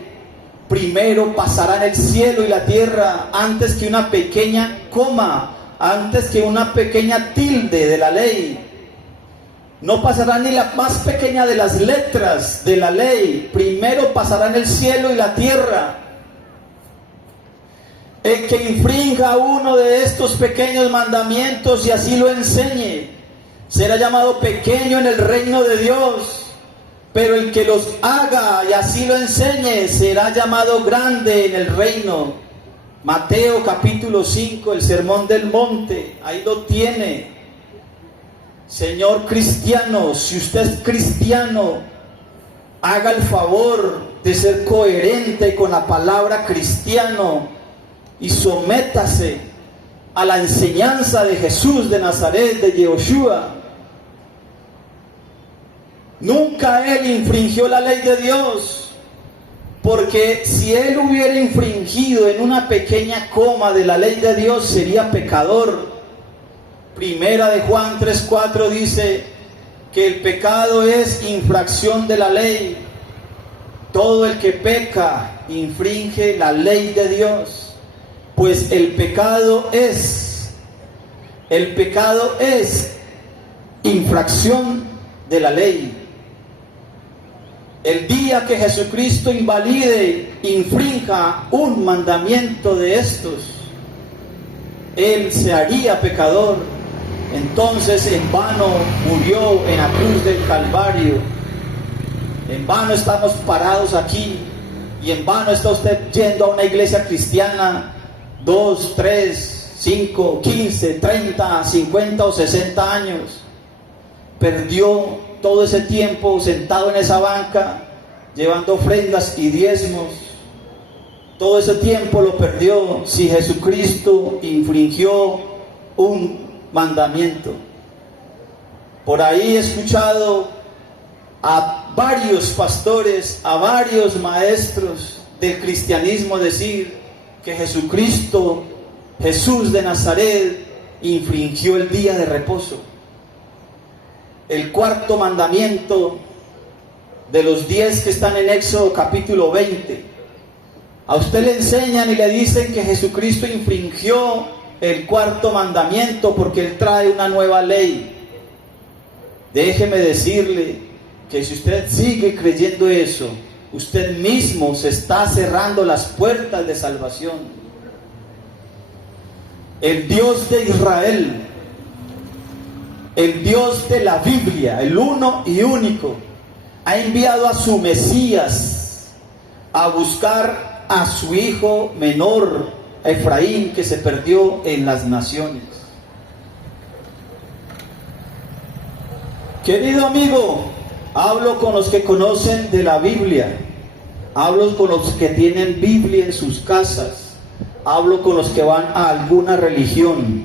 Primero pasará en el cielo y la tierra antes que una pequeña coma, antes que una pequeña tilde de la ley. No pasará ni la más pequeña de las letras de la ley. Primero pasará en el cielo y la tierra. El que infrinja uno de estos pequeños mandamientos y así lo enseñe, será llamado pequeño en el reino de Dios. Pero el que los haga y así lo enseñe será llamado grande en el reino. Mateo capítulo 5, el sermón del monte, ahí lo tiene. Señor cristiano, si usted es cristiano, haga el favor de ser coherente con la palabra cristiano y sométase a la enseñanza de Jesús de Nazaret, de Yehoshua. Nunca él infringió la ley de Dios, porque si él hubiera infringido en una pequeña coma de la ley de Dios, sería pecador. Primera de Juan 3:4 dice que el pecado es infracción de la ley. Todo el que peca infringe la ley de Dios, pues el pecado es infracción de la ley. El día que Jesucristo invalide, infrinja un mandamiento de estos, él se haría pecador. Entonces en vano murió en la cruz del Calvario. En vano estamos parados aquí, y en vano está usted yendo a una iglesia cristiana 2, 3, 5, 15, 30, 50 o 60 años. Perdió todo ese tiempo sentado en esa banca llevando ofrendas y diezmos. Todo ese tiempo lo perdió si Jesucristo infringió un mandamiento. Por ahí he escuchado a varios pastores, a varios maestros del cristianismo decir que Jesucristo, Jesús de Nazaret, infringió el día de reposo. El cuarto mandamiento de los 10 que están en Éxodo capítulo 20. A usted le enseñan y le dicen que Jesucristo infringió el cuarto mandamiento porque Él trae una nueva ley. Déjeme decirle que si usted sigue creyendo eso, usted mismo se está cerrando las puertas de salvación. El Dios de Israel, el Dios de la Biblia, el uno y único, ha enviado a su Mesías a buscar a su hijo menor, a Efraín, que se perdió en las naciones. Querido amigo, hablo con los que conocen de la Biblia, hablo con los que tienen Biblia en sus casas, hablo con los que van a alguna religión.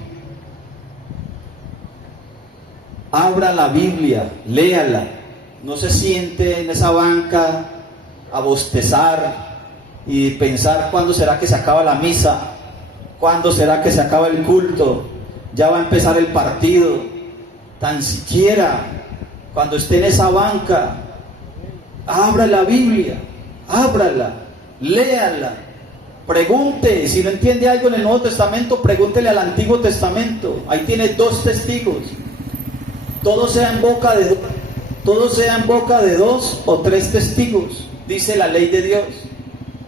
Abra la Biblia, léala, no se siente en esa banca a bostezar y pensar cuándo será que se acaba la misa, cuándo será que se acaba el culto, ya va a empezar el partido. Tan siquiera cuando esté en esa banca, abra la Biblia, ábrala, léala, pregunte. Si no entiende algo en el Nuevo Testamento, pregúntele al Antiguo Testamento. Ahí tiene 2 testigos. Todo sea en boca de 2 o 3 testigos, dice la ley de Dios.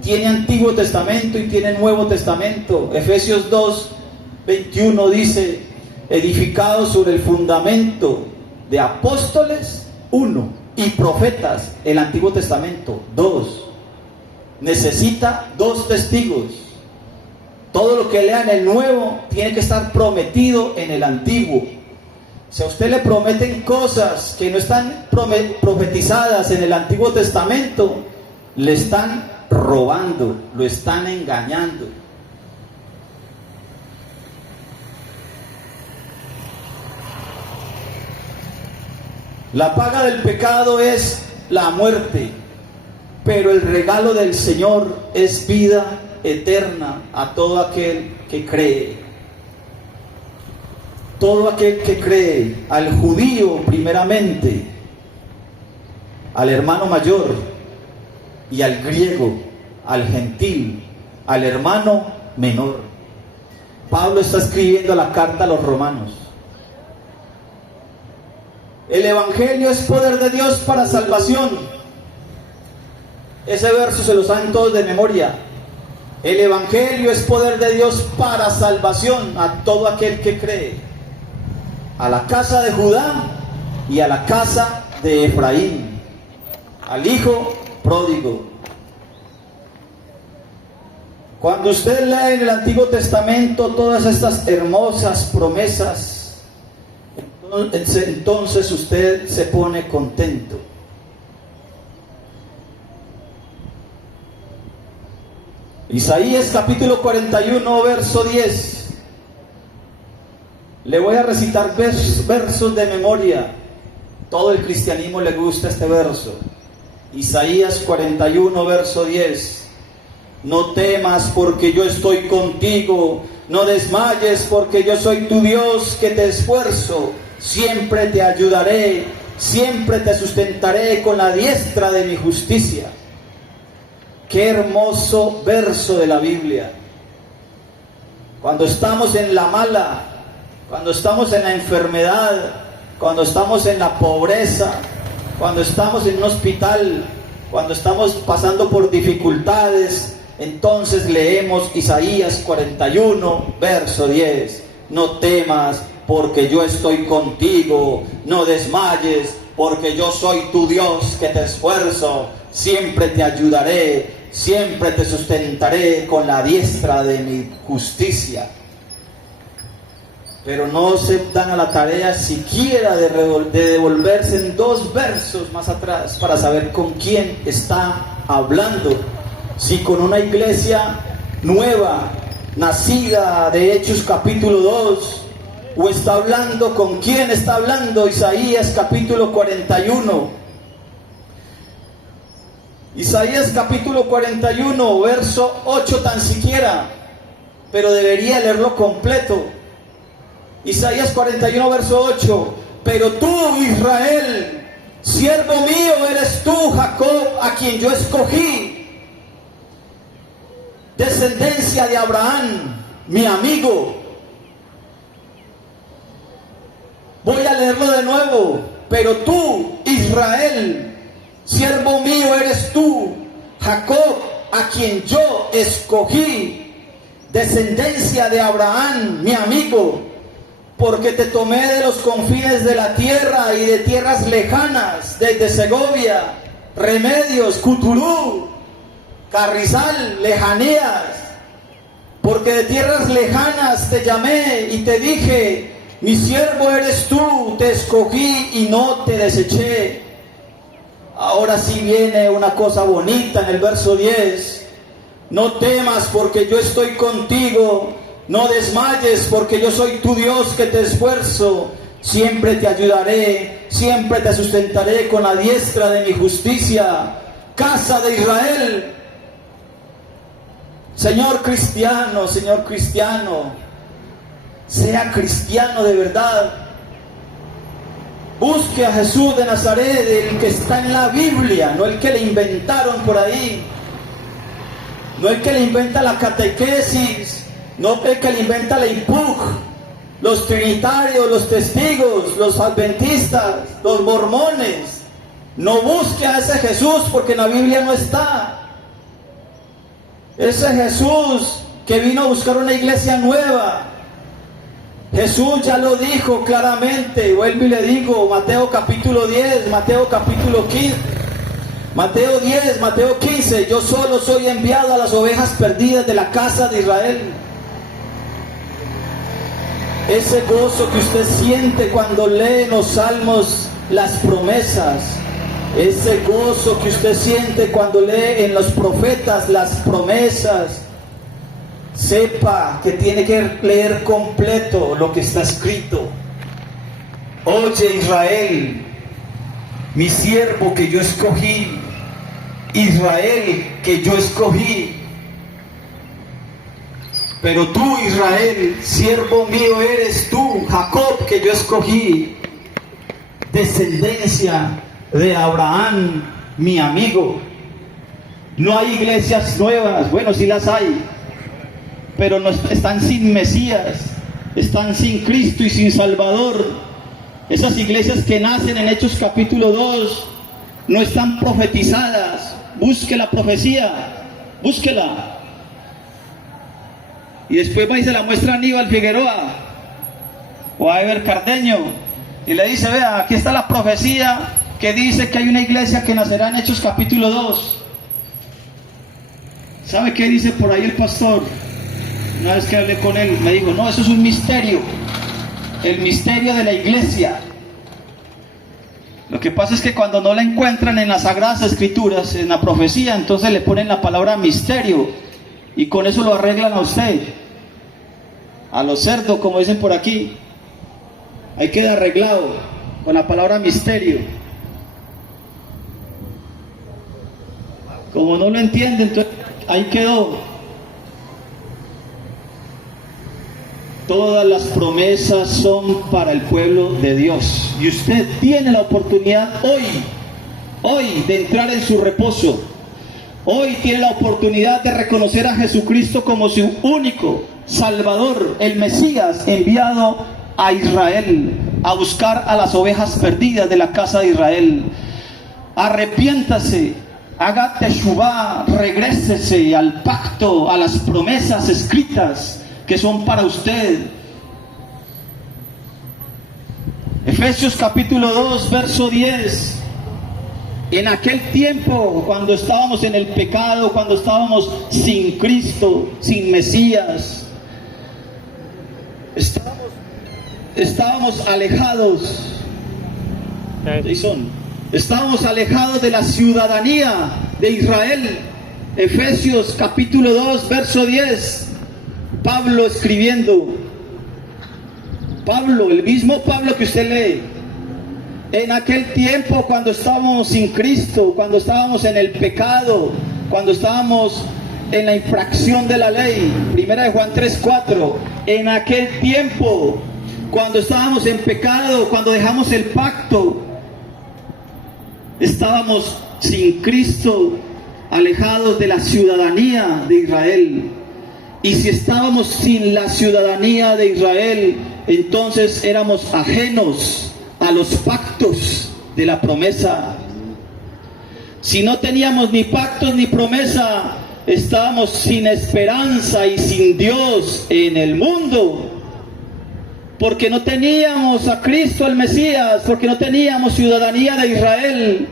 Tiene Antiguo Testamento y tiene Nuevo Testamento. Efesios 2:21 dice: edificados sobre el fundamento de apóstoles, 1, y profetas, el Antiguo Testamento, 2. Necesita 2 testigos. Todo lo que lea en el Nuevo tiene que estar prometido en el Antiguo. Si a usted le prometen cosas que no están profetizadas en el Antiguo Testamento, le están robando, lo están engañando. La paga del pecado es la muerte, pero el regalo del Señor es vida eterna a todo aquel que cree. Todo aquel que cree, al judío primeramente, al hermano mayor y al griego, al gentil, al hermano menor. Pablo está escribiendo la carta a los romanos. El Evangelio es poder de Dios para salvación. Ese verso se lo saben todos de memoria. El Evangelio es poder de Dios para salvación a todo aquel que cree. A la casa de Judá y a la casa de Efraín, al hijo pródigo. Cuando usted lee en el Antiguo Testamento todas estas hermosas promesas, entonces usted se pone contento. Isaías capítulo 41, verso 10. Le voy a recitar versos de memoria. Todo el cristianismo le gusta este verso. Isaías 41, verso 10. No temas porque yo estoy contigo, no desmayes porque yo soy tu Dios que te esfuerzo. Siempre te ayudaré, siempre te sustentaré con la diestra de mi justicia. Qué hermoso verso de la Biblia. Cuando estamos en la mala, cuando estamos en la enfermedad, cuando estamos en la pobreza, cuando estamos en un hospital, cuando estamos pasando por dificultades, entonces leemos Isaías 41, verso 10. No temas porque yo estoy contigo, no desmayes porque yo soy tu Dios que te esfuerzo, siempre te ayudaré, siempre te sustentaré con la diestra de mi justicia. pero no se dan a la tarea siquiera de devolverse en 2 versos más atrás para saber con quién está hablando. Si con una iglesia nueva, nacida de Hechos capítulo 2, o está hablando con quién está hablando. Isaías capítulo 41. Isaías capítulo 41, verso 8 tan siquiera, pero debería leerlo completo. Isaías 41, verso 8. Pero tú, Israel, siervo mío eres tú, Jacob, a quien yo escogí, descendencia de Abraham, mi amigo. Voy a leerlo de nuevo. Pero tú, Israel, siervo mío eres tú, Jacob, a quien yo escogí, descendencia de Abraham, mi amigo. Porque te tomé de los confines de la tierra y de tierras lejanas, desde Segovia, Remedios, Cuturú, Carrizal, lejanías. Porque de tierras lejanas te llamé y te dije, mi siervo eres tú, te escogí y no te deseché. Ahora sí viene una cosa bonita en el verso 10. No temas porque yo estoy contigo. No desmayes porque yo soy tu Dios que te esfuerzo. Siempre te ayudaré, siempre te sustentaré con la diestra de mi justicia. Casa de Israel. Señor cristiano, sea cristiano de verdad. Busque a Jesús de Nazaret, el que está en la Biblia, no el que le inventaron por ahí, no el que le inventa la catequesis, no el que le inventa la IPUG, los trinitarios, los testigos, los adventistas, los mormones. No busque a ese Jesús porque en la Biblia no está. Ese Jesús que vino a buscar una iglesia nueva. Jesús ya lo dijo claramente, vuelvo y le digo, Mateo capítulo 10, Mateo capítulo 15, Mateo 10, Mateo 15, yo solo soy enviado a las ovejas perdidas de la casa de Israel. Ese gozo que usted siente cuando lee en los salmos las promesas, ese gozo que usted siente cuando lee en los profetas las promesas, sepa que tiene que leer completo lo que está escrito. Oye Israel, mi siervo que yo escogí, Israel que yo escogí. Pero tú, Israel, siervo mío eres tú, Jacob que yo escogí, descendencia de Abraham, mi amigo. No hay iglesias nuevas, bueno, sí las hay, pero no están sin Mesías, están sin Cristo y sin Salvador. Esas iglesias que nacen en Hechos capítulo 2 no están profetizadas. Busque la profecía, búsquela. Y después va y se la muestra a Aníbal Figueroa o a Eber Cardeño y le dice, vea, aquí está la profecía que dice que hay una iglesia que nacerá en Hechos capítulo 2. ¿Sabe qué dice por ahí el pastor? Una vez que hablé con él, me dijo, no, eso es un misterio, el misterio de la iglesia. Lo que pasa es que cuando no la encuentran en las Sagradas Escrituras, en la profecía, entonces le ponen la palabra misterio, y con eso lo arreglan a usted, a los cerdos, como dicen por aquí. Ahí queda arreglado, con la palabra misterio. Como no lo entienden, entonces ahí quedó. Todas las promesas son para el pueblo de Dios. Y usted tiene la oportunidad hoy de entrar en su reposo. Hoy tiene la oportunidad de reconocer a Jesucristo como su único Salvador, el Mesías enviado a Israel, a buscar a las ovejas perdidas de la casa de Israel. Arrepiéntase, haga teshuvá, regrésese al pacto, a las promesas escritas que son para usted. Efesios capítulo 2, verso 10. En aquel tiempo, cuando estábamos en el pecado, cuando estábamos sin Cristo, sin Mesías, estábamos estábamos alejados. Estábamos alejados de la ciudadanía de Israel. Efesios capítulo 2, verso 10. Pablo escribiendo. Pablo, el mismo Pablo que usted lee. En aquel tiempo, cuando estábamos sin Cristo, cuando estábamos en el pecado, cuando estábamos en la infracción de la ley, 1 Juan 3:4, en aquel tiempo, cuando estábamos en pecado, cuando dejamos el pacto, estábamos sin Cristo, alejados de la ciudadanía de Israel. Y si estábamos sin la ciudadanía de Israel, entonces éramos ajenos a los pactos de la promesa. Si no teníamos ni pactos ni promesa, estábamos sin esperanza y sin Dios en el mundo, porque no teníamos a Cristo el Mesías, porque no teníamos ciudadanía de Israel.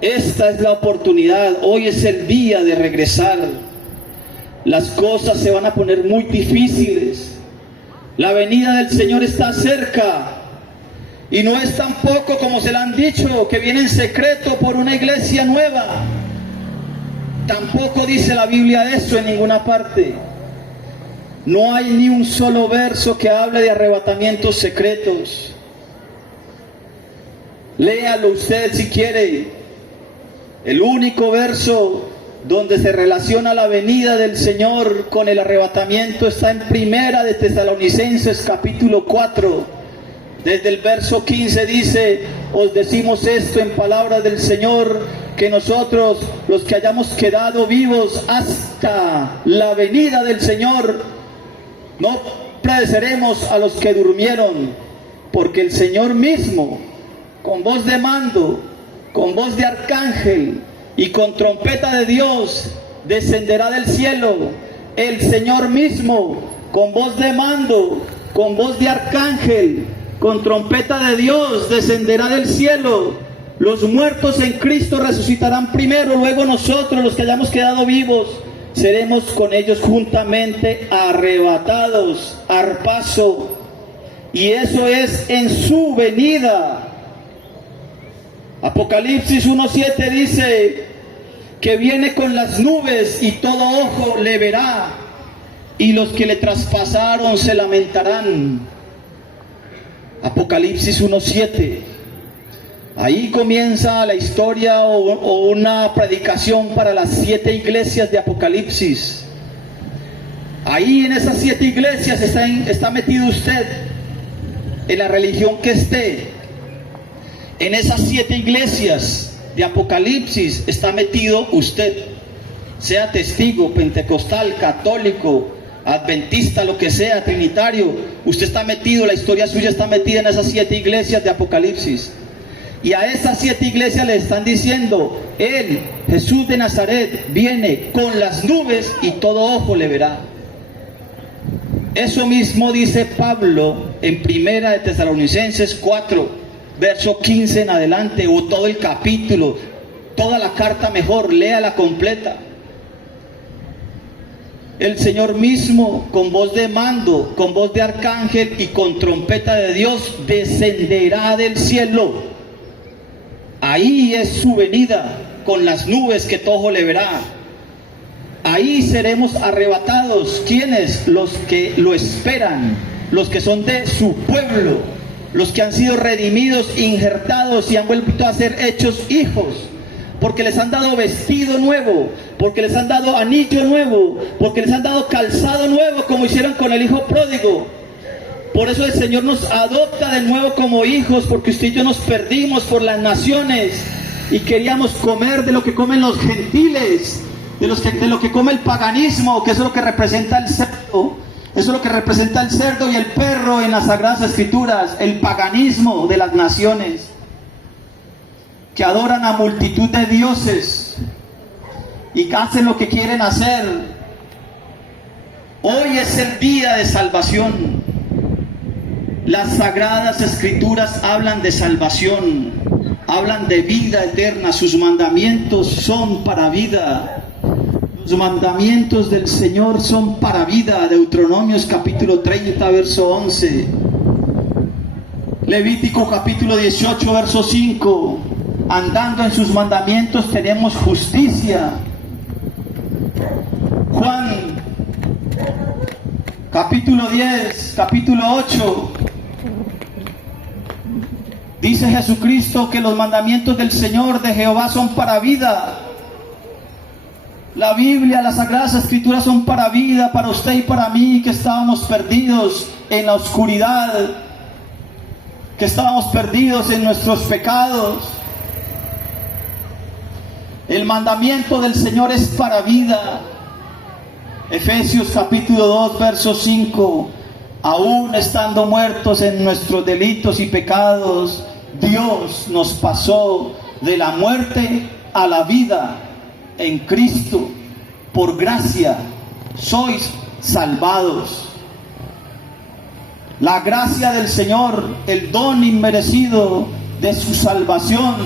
Esta es la oportunidad, hoy es el día de regresar. Las cosas se van a poner muy difíciles. La venida del Señor está cerca. Y no es tampoco como se le han dicho, que viene en secreto por una iglesia nueva. Tampoco dice la Biblia eso en ninguna parte. No hay ni un solo verso que hable de arrebatamientos secretos. Léalo usted si quiere. El único verso donde se relaciona la venida del Señor con el arrebatamiento está en Primera de Tesalonicenses capítulo 4. Desde el verso 15 dice: os decimos esto en palabras del Señor, que nosotros, los que hayamos quedado vivos hasta la venida del Señor, no precederemos a los que durmieron, porque el Señor mismo, con voz de mando, con voz de arcángel y con trompeta de Dios, descenderá del cielo. El Señor mismo, con voz de mando, con voz de arcángel, con trompeta de Dios, descenderá del cielo. Los muertos en Cristo resucitarán primero, luego nosotros, los que hayamos quedado vivos, seremos con ellos juntamente arrebatados, arpazo, y eso es en su venida. Apocalipsis 1:7 dice que viene con las nubes y todo ojo le verá, y los que le traspasaron se lamentarán. Apocalipsis 1:7. Ahí comienza la historia o una predicación para las 7 iglesias de Apocalipsis. Ahí en esas 7 iglesias está metido usted, en la religión que esté. En esas 7 iglesias de Apocalipsis está metido usted, sea testigo, pentecostal, católico, adventista, lo que sea, trinitario. Usted está metido, la historia suya está metida en esas 7 iglesias de Apocalipsis. Y a esas 7 iglesias le están diciendo: Él, Jesús de Nazaret, viene con las nubes y todo ojo le verá. Eso mismo dice Pablo en Primera de Tesalonicenses 4, verso 15 en adelante, o todo el capítulo, toda la carta mejor, léala completa. El Señor mismo, con voz de mando, con voz de arcángel y con trompeta de Dios, descenderá del cielo. Ahí es su venida, con las nubes que todo ojo le verá. Ahí seremos arrebatados. ¿Quiénes? Los que lo esperan, los que son de su pueblo, los que han sido redimidos, injertados y han vuelto a ser hechos hijos, porque les han dado vestido nuevo, porque les han dado anillo nuevo, porque les han dado calzado nuevo, como hicieron con el hijo pródigo. Por eso el Señor nos adopta de nuevo como hijos, porque usted y yo nos perdimos por las naciones y queríamos comer de lo que comen los gentiles, de lo que come el paganismo, que eso es lo que representa el cerdo. Eso es lo que representa el cerdo y el perro en las Sagradas Escrituras, el paganismo de las naciones, que adoran a multitud de dioses y hacen lo que quieren hacer. Hoy es el día de salvación. Las Sagradas Escrituras hablan de salvación, hablan de vida eterna. Sus mandamientos son para vida. Los mandamientos del Señor son para vida. Deuteronomios capítulo 30, verso 11. Levítico capítulo 18, verso 5. Andando en sus mandamientos tenemos justicia. Juan capítulo 10, capítulo 8. Dice Jesucristo que los mandamientos del Señor de Jehová son para vida. La Biblia, las Sagradas Escrituras son para vida, para usted y para mí, que estábamos perdidos en la oscuridad, que estábamos perdidos en nuestros pecados. El mandamiento del Señor es para vida. Efesios capítulo 2, verso 5. Aún estando muertos en nuestros delitos y pecados, Dios nos pasó de la muerte a la vida en Cristo. Por gracia sois salvados. La gracia del Señor, el don inmerecido de su salvación,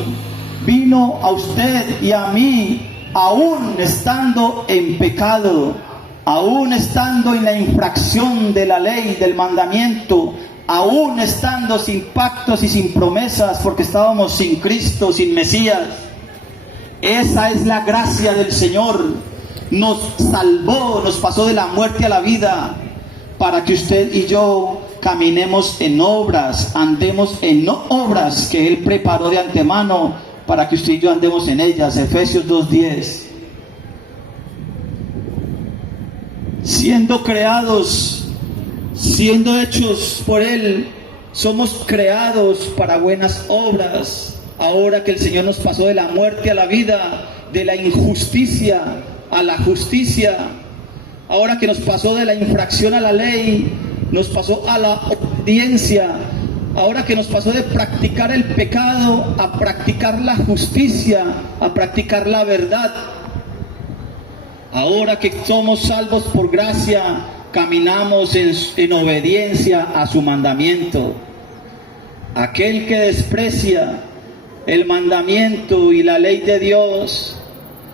vino a usted y a mí, aún estando en pecado, aún estando en la infracción de la ley, del mandamiento, aún estando sin pactos y sin promesas, porque estábamos sin Cristo, sin Mesías. Esa es la gracia del Señor. Nos salvó, nos pasó de la muerte a la vida, para que usted y yo caminemos en obras, andemos en obras que Él preparó de antemano, para que usted y yo andemos en ellas. Efesios 2:10. Siendo creados, siendo hechos por Él, somos creados para buenas obras. Ahora que el Señor nos pasó de la muerte a la vida, de la injusticia a la justicia, ahora que nos pasó de la infracción a la ley, nos pasó a la obediencia, ahora que nos pasó de practicar el pecado a practicar la justicia, a practicar la verdad. Ahora que somos salvos por gracia, caminamos en obediencia a su mandamiento. Aquel que desprecia el mandamiento y la ley de Dios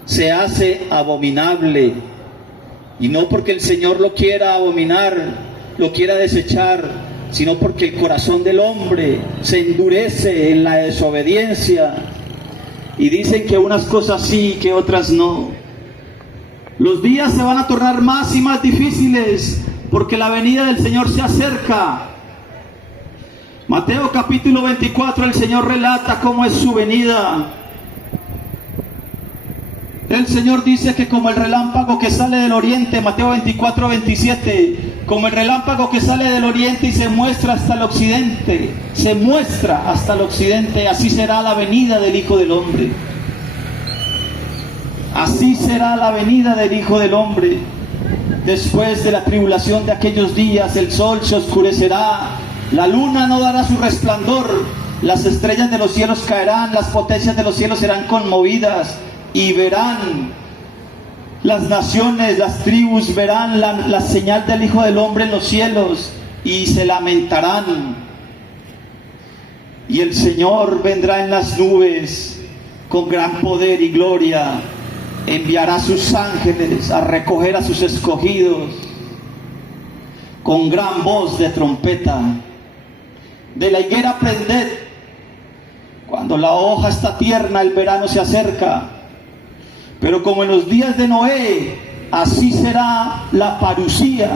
se hace abominable. Y no porque el Señor lo quiera abominar, lo quiera desechar, sino porque el corazón del hombre se endurece en la desobediencia. Y dicen que unas cosas sí, que otras no. Los días se van a tornar más y más difíciles, porque la venida del Señor se acerca. Mateo capítulo 24, el Señor relata cómo es su venida. El Señor dice que como el relámpago que sale del oriente, Mateo 24, 27, como el relámpago que sale del oriente y se muestra hasta el occidente, así será la venida del Hijo del Hombre. Así será la venida del Hijo del Hombre. Después de la tribulación de aquellos días, el sol se oscurecerá, la luna no dará su resplandor, las estrellas de los cielos caerán, las potencias de los cielos serán conmovidas, y verán las naciones, las tribus verán la señal del Hijo del Hombre en los cielos, y se lamentarán. Y el Señor vendrá en las nubes con gran poder y gloria, enviará a sus ángeles a recoger a sus escogidos con gran voz de trompeta. De la higuera prended, cuando la hoja está tierna, el verano se acerca. Pero como en los días de Noé, así será la parusía,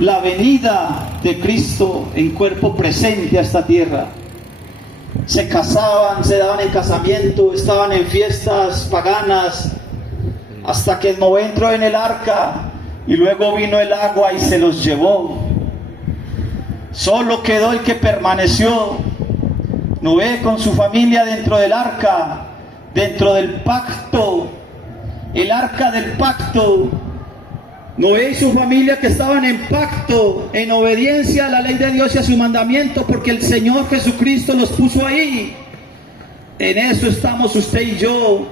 la venida de Cristo en cuerpo presente a esta tierra. Se casaban, se daban en casamiento, estaban en fiestas paganas, hasta que Noé entró en el arca y luego vino el agua y se los llevó. Solo quedó el que permaneció, Noé con su familia dentro del arca, dentro del pacto, el arca del pacto. Noé y su familia que estaban en pacto, en obediencia a la ley de Dios y a su mandamiento, porque el Señor Jesucristo los puso ahí. En eso estamos usted y yo.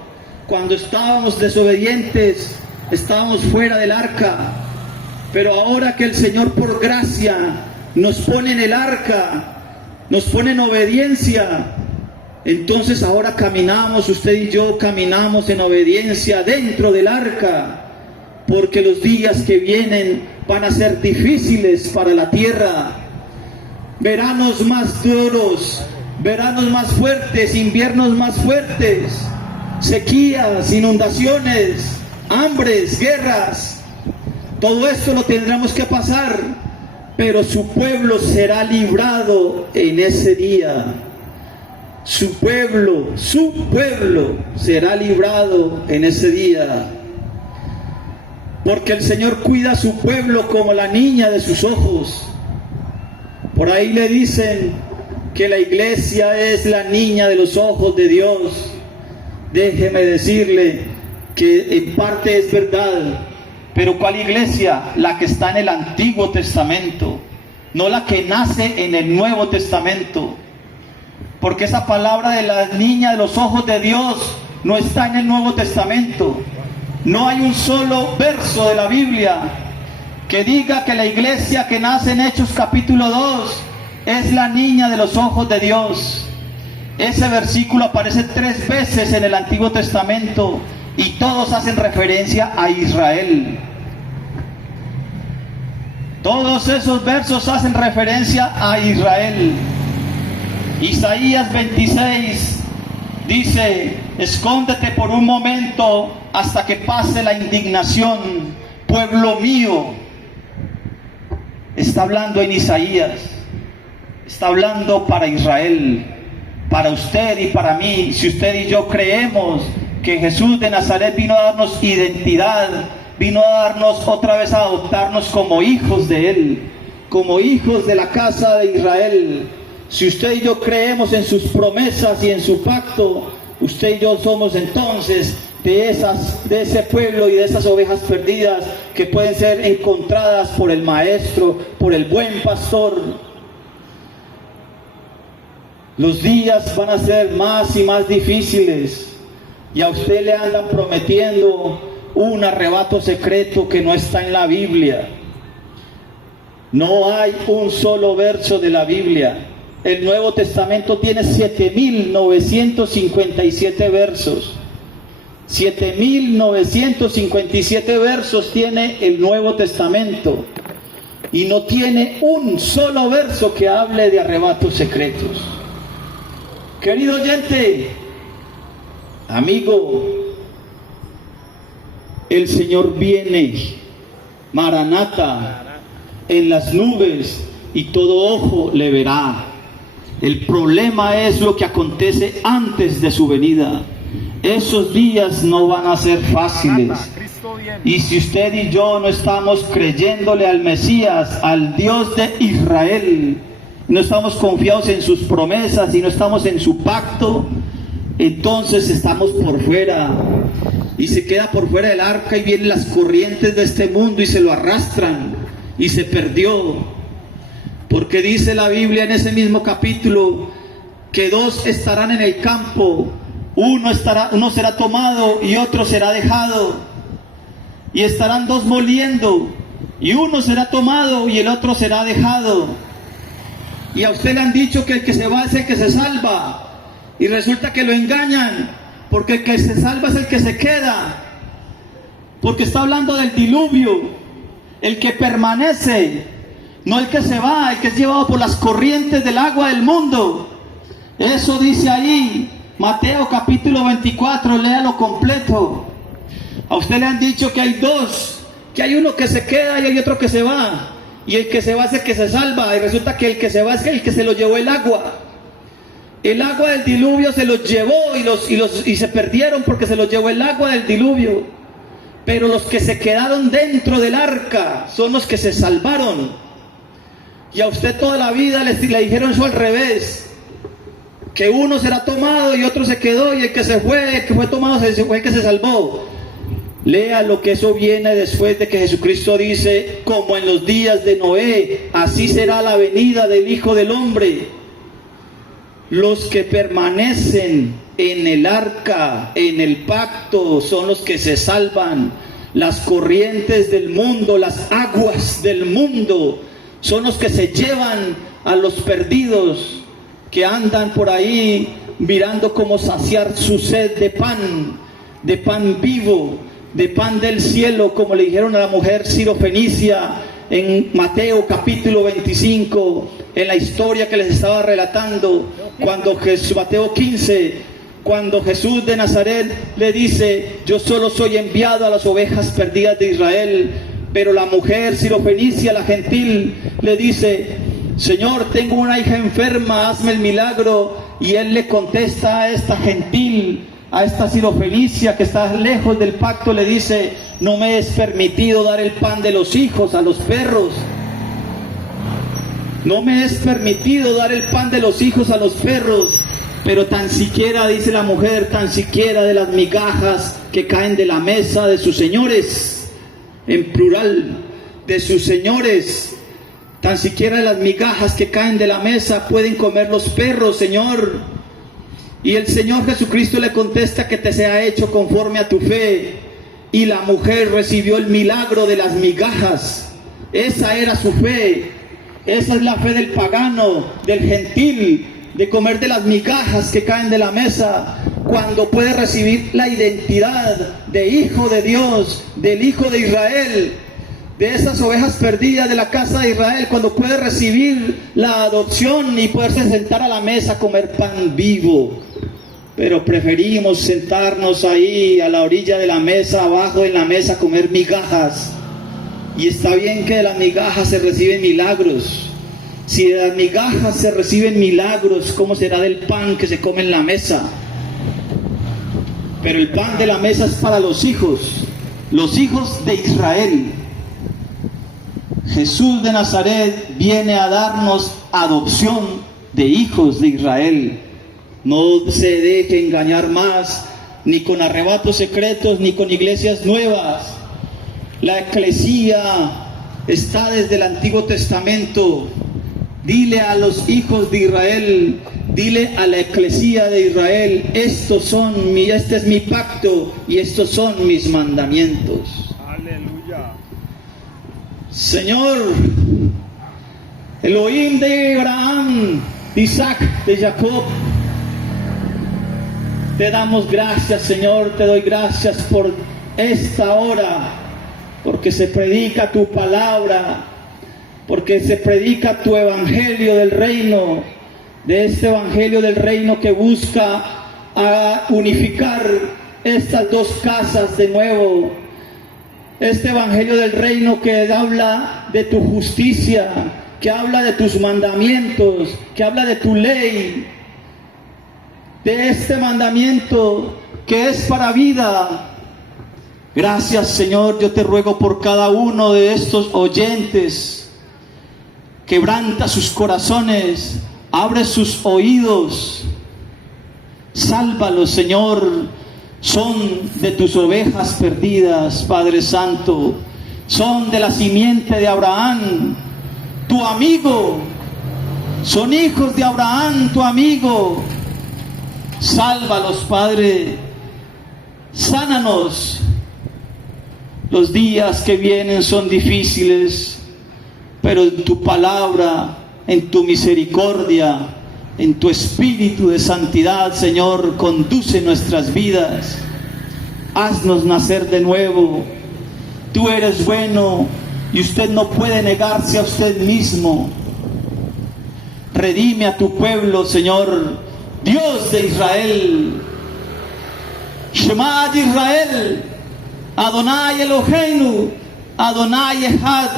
Cuando estábamos desobedientes, estábamos fuera del arca. Pero ahora que el Señor por gracia nos pone en el arca, nos pone en obediencia, entonces ahora caminamos, usted y yo caminamos en obediencia dentro del arca. porque los días que vienen van a ser difíciles para la tierra. Veranos más duros, veranos más fuertes, inviernos más fuertes, sequías, inundaciones, hambres, guerras. Todo esto lo tendremos que pasar, pero su pueblo será librado en ese día. Su pueblo será librado en ese día. Porque el Señor cuida a su pueblo como la niña de sus ojos. Por ahí le dicen que la iglesia es la niña de los ojos de Dios. Déjeme decirle que en parte es verdad, pero ¿cuál iglesia? La que está en el Antiguo Testamento, no la que nace en el Nuevo Testamento. Porque esa palabra de la niña de los ojos de Dios no está en el Nuevo Testamento. No hay un solo verso de la Biblia que diga que la iglesia que nace en Hechos capítulo 2 es la niña de los ojos de Dios. Ese versículo aparece 3 veces en el Antiguo Testamento y todos hacen referencia a Israel. Todos esos versos hacen referencia a Israel. Isaías 26 dice: escóndete por un momento hasta que pase la indignación, pueblo mío. Está hablando en Isaías, está hablando para Israel, para usted y para mí. Si usted y yo creemos que Jesús de Nazaret vino a darnos identidad, vino a darnos otra vez, a adoptarnos como hijos de Él, como hijos de la casa de Israel. Si usted y yo creemos en sus promesas y en su pacto, usted y yo somos entonces de ese pueblo y de esas ovejas perdidas que pueden ser encontradas por el Maestro, por el buen pastor. Los días van a ser más y más difíciles y a usted le andan prometiendo un arrebato secreto que no está en la Biblia. No hay un solo verso de la Biblia. El Nuevo Testamento tiene 7.957 versos. 7.957 versos tiene el Nuevo Testamento. Y no tiene un solo verso que hable de arrebatos secretos. Querido oyente, amigo, el Señor viene, Maranata, en las nubes, y todo ojo le verá. El problema es lo que acontece antes de su venida. Esos días no van a ser fáciles. Y si usted y yo no estamos creyéndole al Mesías, al Dios de Israel, no estamos confiados en sus promesas y no estamos en su pacto, entonces estamos por fuera. Y se queda por fuera del arca y vienen las corrientes de este mundo y se lo arrastran y se perdió. Porque dice la Biblia en ese mismo capítulo que 2 estarán en el campo, uno será tomado y otro será dejado. Y estarán 2 moliendo, y uno será tomado y el otro será dejado. Y a usted le han dicho que el que se va es el que se salva, y resulta que lo engañan, porque el que se salva es el que se queda. Porque está hablando del diluvio, el que permanece, no el que se va, el que es llevado por las corrientes del agua del mundo. Eso dice ahí, Mateo capítulo 24, léalo completo. A usted le han dicho que hay 2, que hay uno que se queda y hay otro que se va. Y el que se va es el que se salva, y resulta que el que se va es el que se lo llevó el agua. El agua del diluvio se los llevó y se perdieron porque se los llevó el agua del diluvio. Pero los que se quedaron dentro del arca son los que se salvaron. Y a usted toda la vida le dijeron eso al revés, que uno será tomado y otro se quedó, y el que fue tomado fue el que se salvó. Lea lo que eso viene después de que Jesucristo dice: como en los días de Noé, así será la venida del Hijo del Hombre. Los que permanecen en el arca, en el pacto, son los que se salvan. Las corrientes del mundo, las aguas del mundo, son los que se llevan a los perdidos, que andan por ahí mirando cómo saciar su sed de pan vivo, de pan del cielo, como le dijeron a la mujer sirofenicia en Mateo capítulo 25, en la historia que les estaba relatando, cuando Mateo 15, cuando Jesús de Nazaret le dice: yo solo soy enviado a las ovejas perdidas de Israel. Pero la mujer sirofenicia, la gentil, le dice: Señor, tengo una hija enferma, hazme el milagro. Y él le contesta a esta gentil, a esta sirofenicia que está lejos del pacto, le dice: no me es permitido dar el pan de los hijos a los perros. No me es permitido dar el pan de los hijos a los perros. Pero tan siquiera, dice la mujer, tan siquiera de las migajas que caen de la mesa de sus señores, en plural, de sus señores, tan siquiera de las migajas que caen de la mesa pueden comer los perros, Señor. Y el Señor Jesucristo le contesta que te sea hecho conforme a tu fe. Y la mujer recibió el milagro de las migajas. Esa era su fe. Esa es la fe del pagano, del gentil, de comer de las migajas que caen de la mesa, cuando puede recibir la identidad de hijo de Dios, del hijo de Israel, de esas ovejas perdidas de la casa de Israel, cuando puede recibir la adopción y poderse sentar a la mesa a comer pan vivo. Pero preferimos sentarnos ahí a la orilla de la mesa, abajo en la mesa, a comer migajas. Y está bien que de las migajas se reciben milagros. Si de las migajas se reciben milagros, ¿cómo será del pan que se come en la mesa? Pero el pan de la mesa es para los hijos de Israel. Jesús de Nazaret viene a darnos adopción de hijos de Israel. No se deje engañar más, ni con arrebatos secretos, ni con iglesias nuevas. La eclesía está desde el Antiguo Testamento. Dile a los hijos de Israel, dile a la eclesía de Israel: este es mi pacto y estos son mis mandamientos. Aleluya. Señor, Elohim de Abraham, de Isaac, de Jacob, te damos gracias, Señor, te doy gracias por esta hora, porque se predica tu palabra, porque se predica tu evangelio del reino, de este evangelio del reino que busca a unificar estas dos casas de nuevo. Este evangelio del reino que habla de tu justicia, que habla de tus mandamientos, que habla de tu ley, de este mandamiento que es para vida. Gracias, Señor, yo te ruego por cada uno de estos oyentes. Quebranta sus corazones, abre sus oídos, sálvalos, Señor. Son de tus ovejas perdidas, Padre Santo. Son de la simiente de Abraham, tu amigo. Son hijos de Abraham, tu amigo. Sálvalos, Padre. Sánanos. Los días que vienen son difíciles, pero en tu palabra, en tu misericordia, en tu espíritu de santidad, Señor, conduce nuestras vidas. Haznos nacer de nuevo. Tú eres bueno y usted no puede negarse a usted mismo. Redime a tu pueblo, Señor, Dios de Israel. Shema Israel, Adonai Eloheinu, Adonai Echad.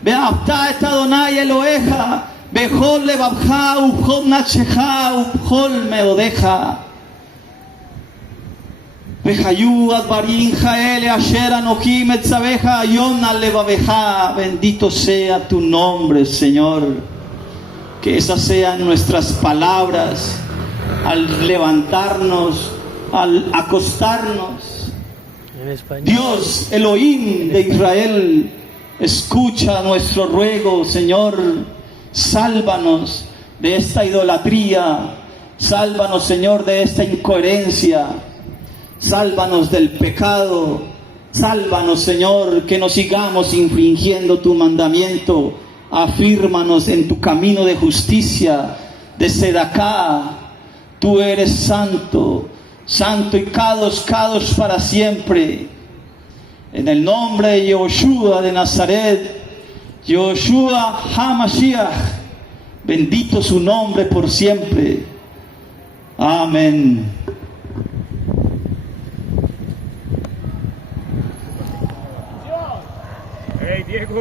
Ve'afta et Adonai Elohecha, bechol levavcha ubchol nafshecha ubchol meodecha. Vehayu advarim jaele asher anochi metzaveja ayom al levaveja. Bendito sea tu nombre, Señor. Que esas sean nuestras palabras al levantarnos, al acostarnos. Dios, Elohim de Israel, escucha nuestro ruego, Señor. Sálvanos de esta idolatría. Sálvanos, Señor, de esta incoherencia. Sálvanos del pecado. Sálvanos, Señor, que no sigamos infringiendo tu mandamiento. Afírmanos en tu camino de justicia, de sedacá. Tú eres santo, santo y kadosh, kadosh para siempre. En el nombre de Yoshua de Nazaret, Yoshua HaMashiach, bendito su nombre por siempre. Amén. Hey, Diego.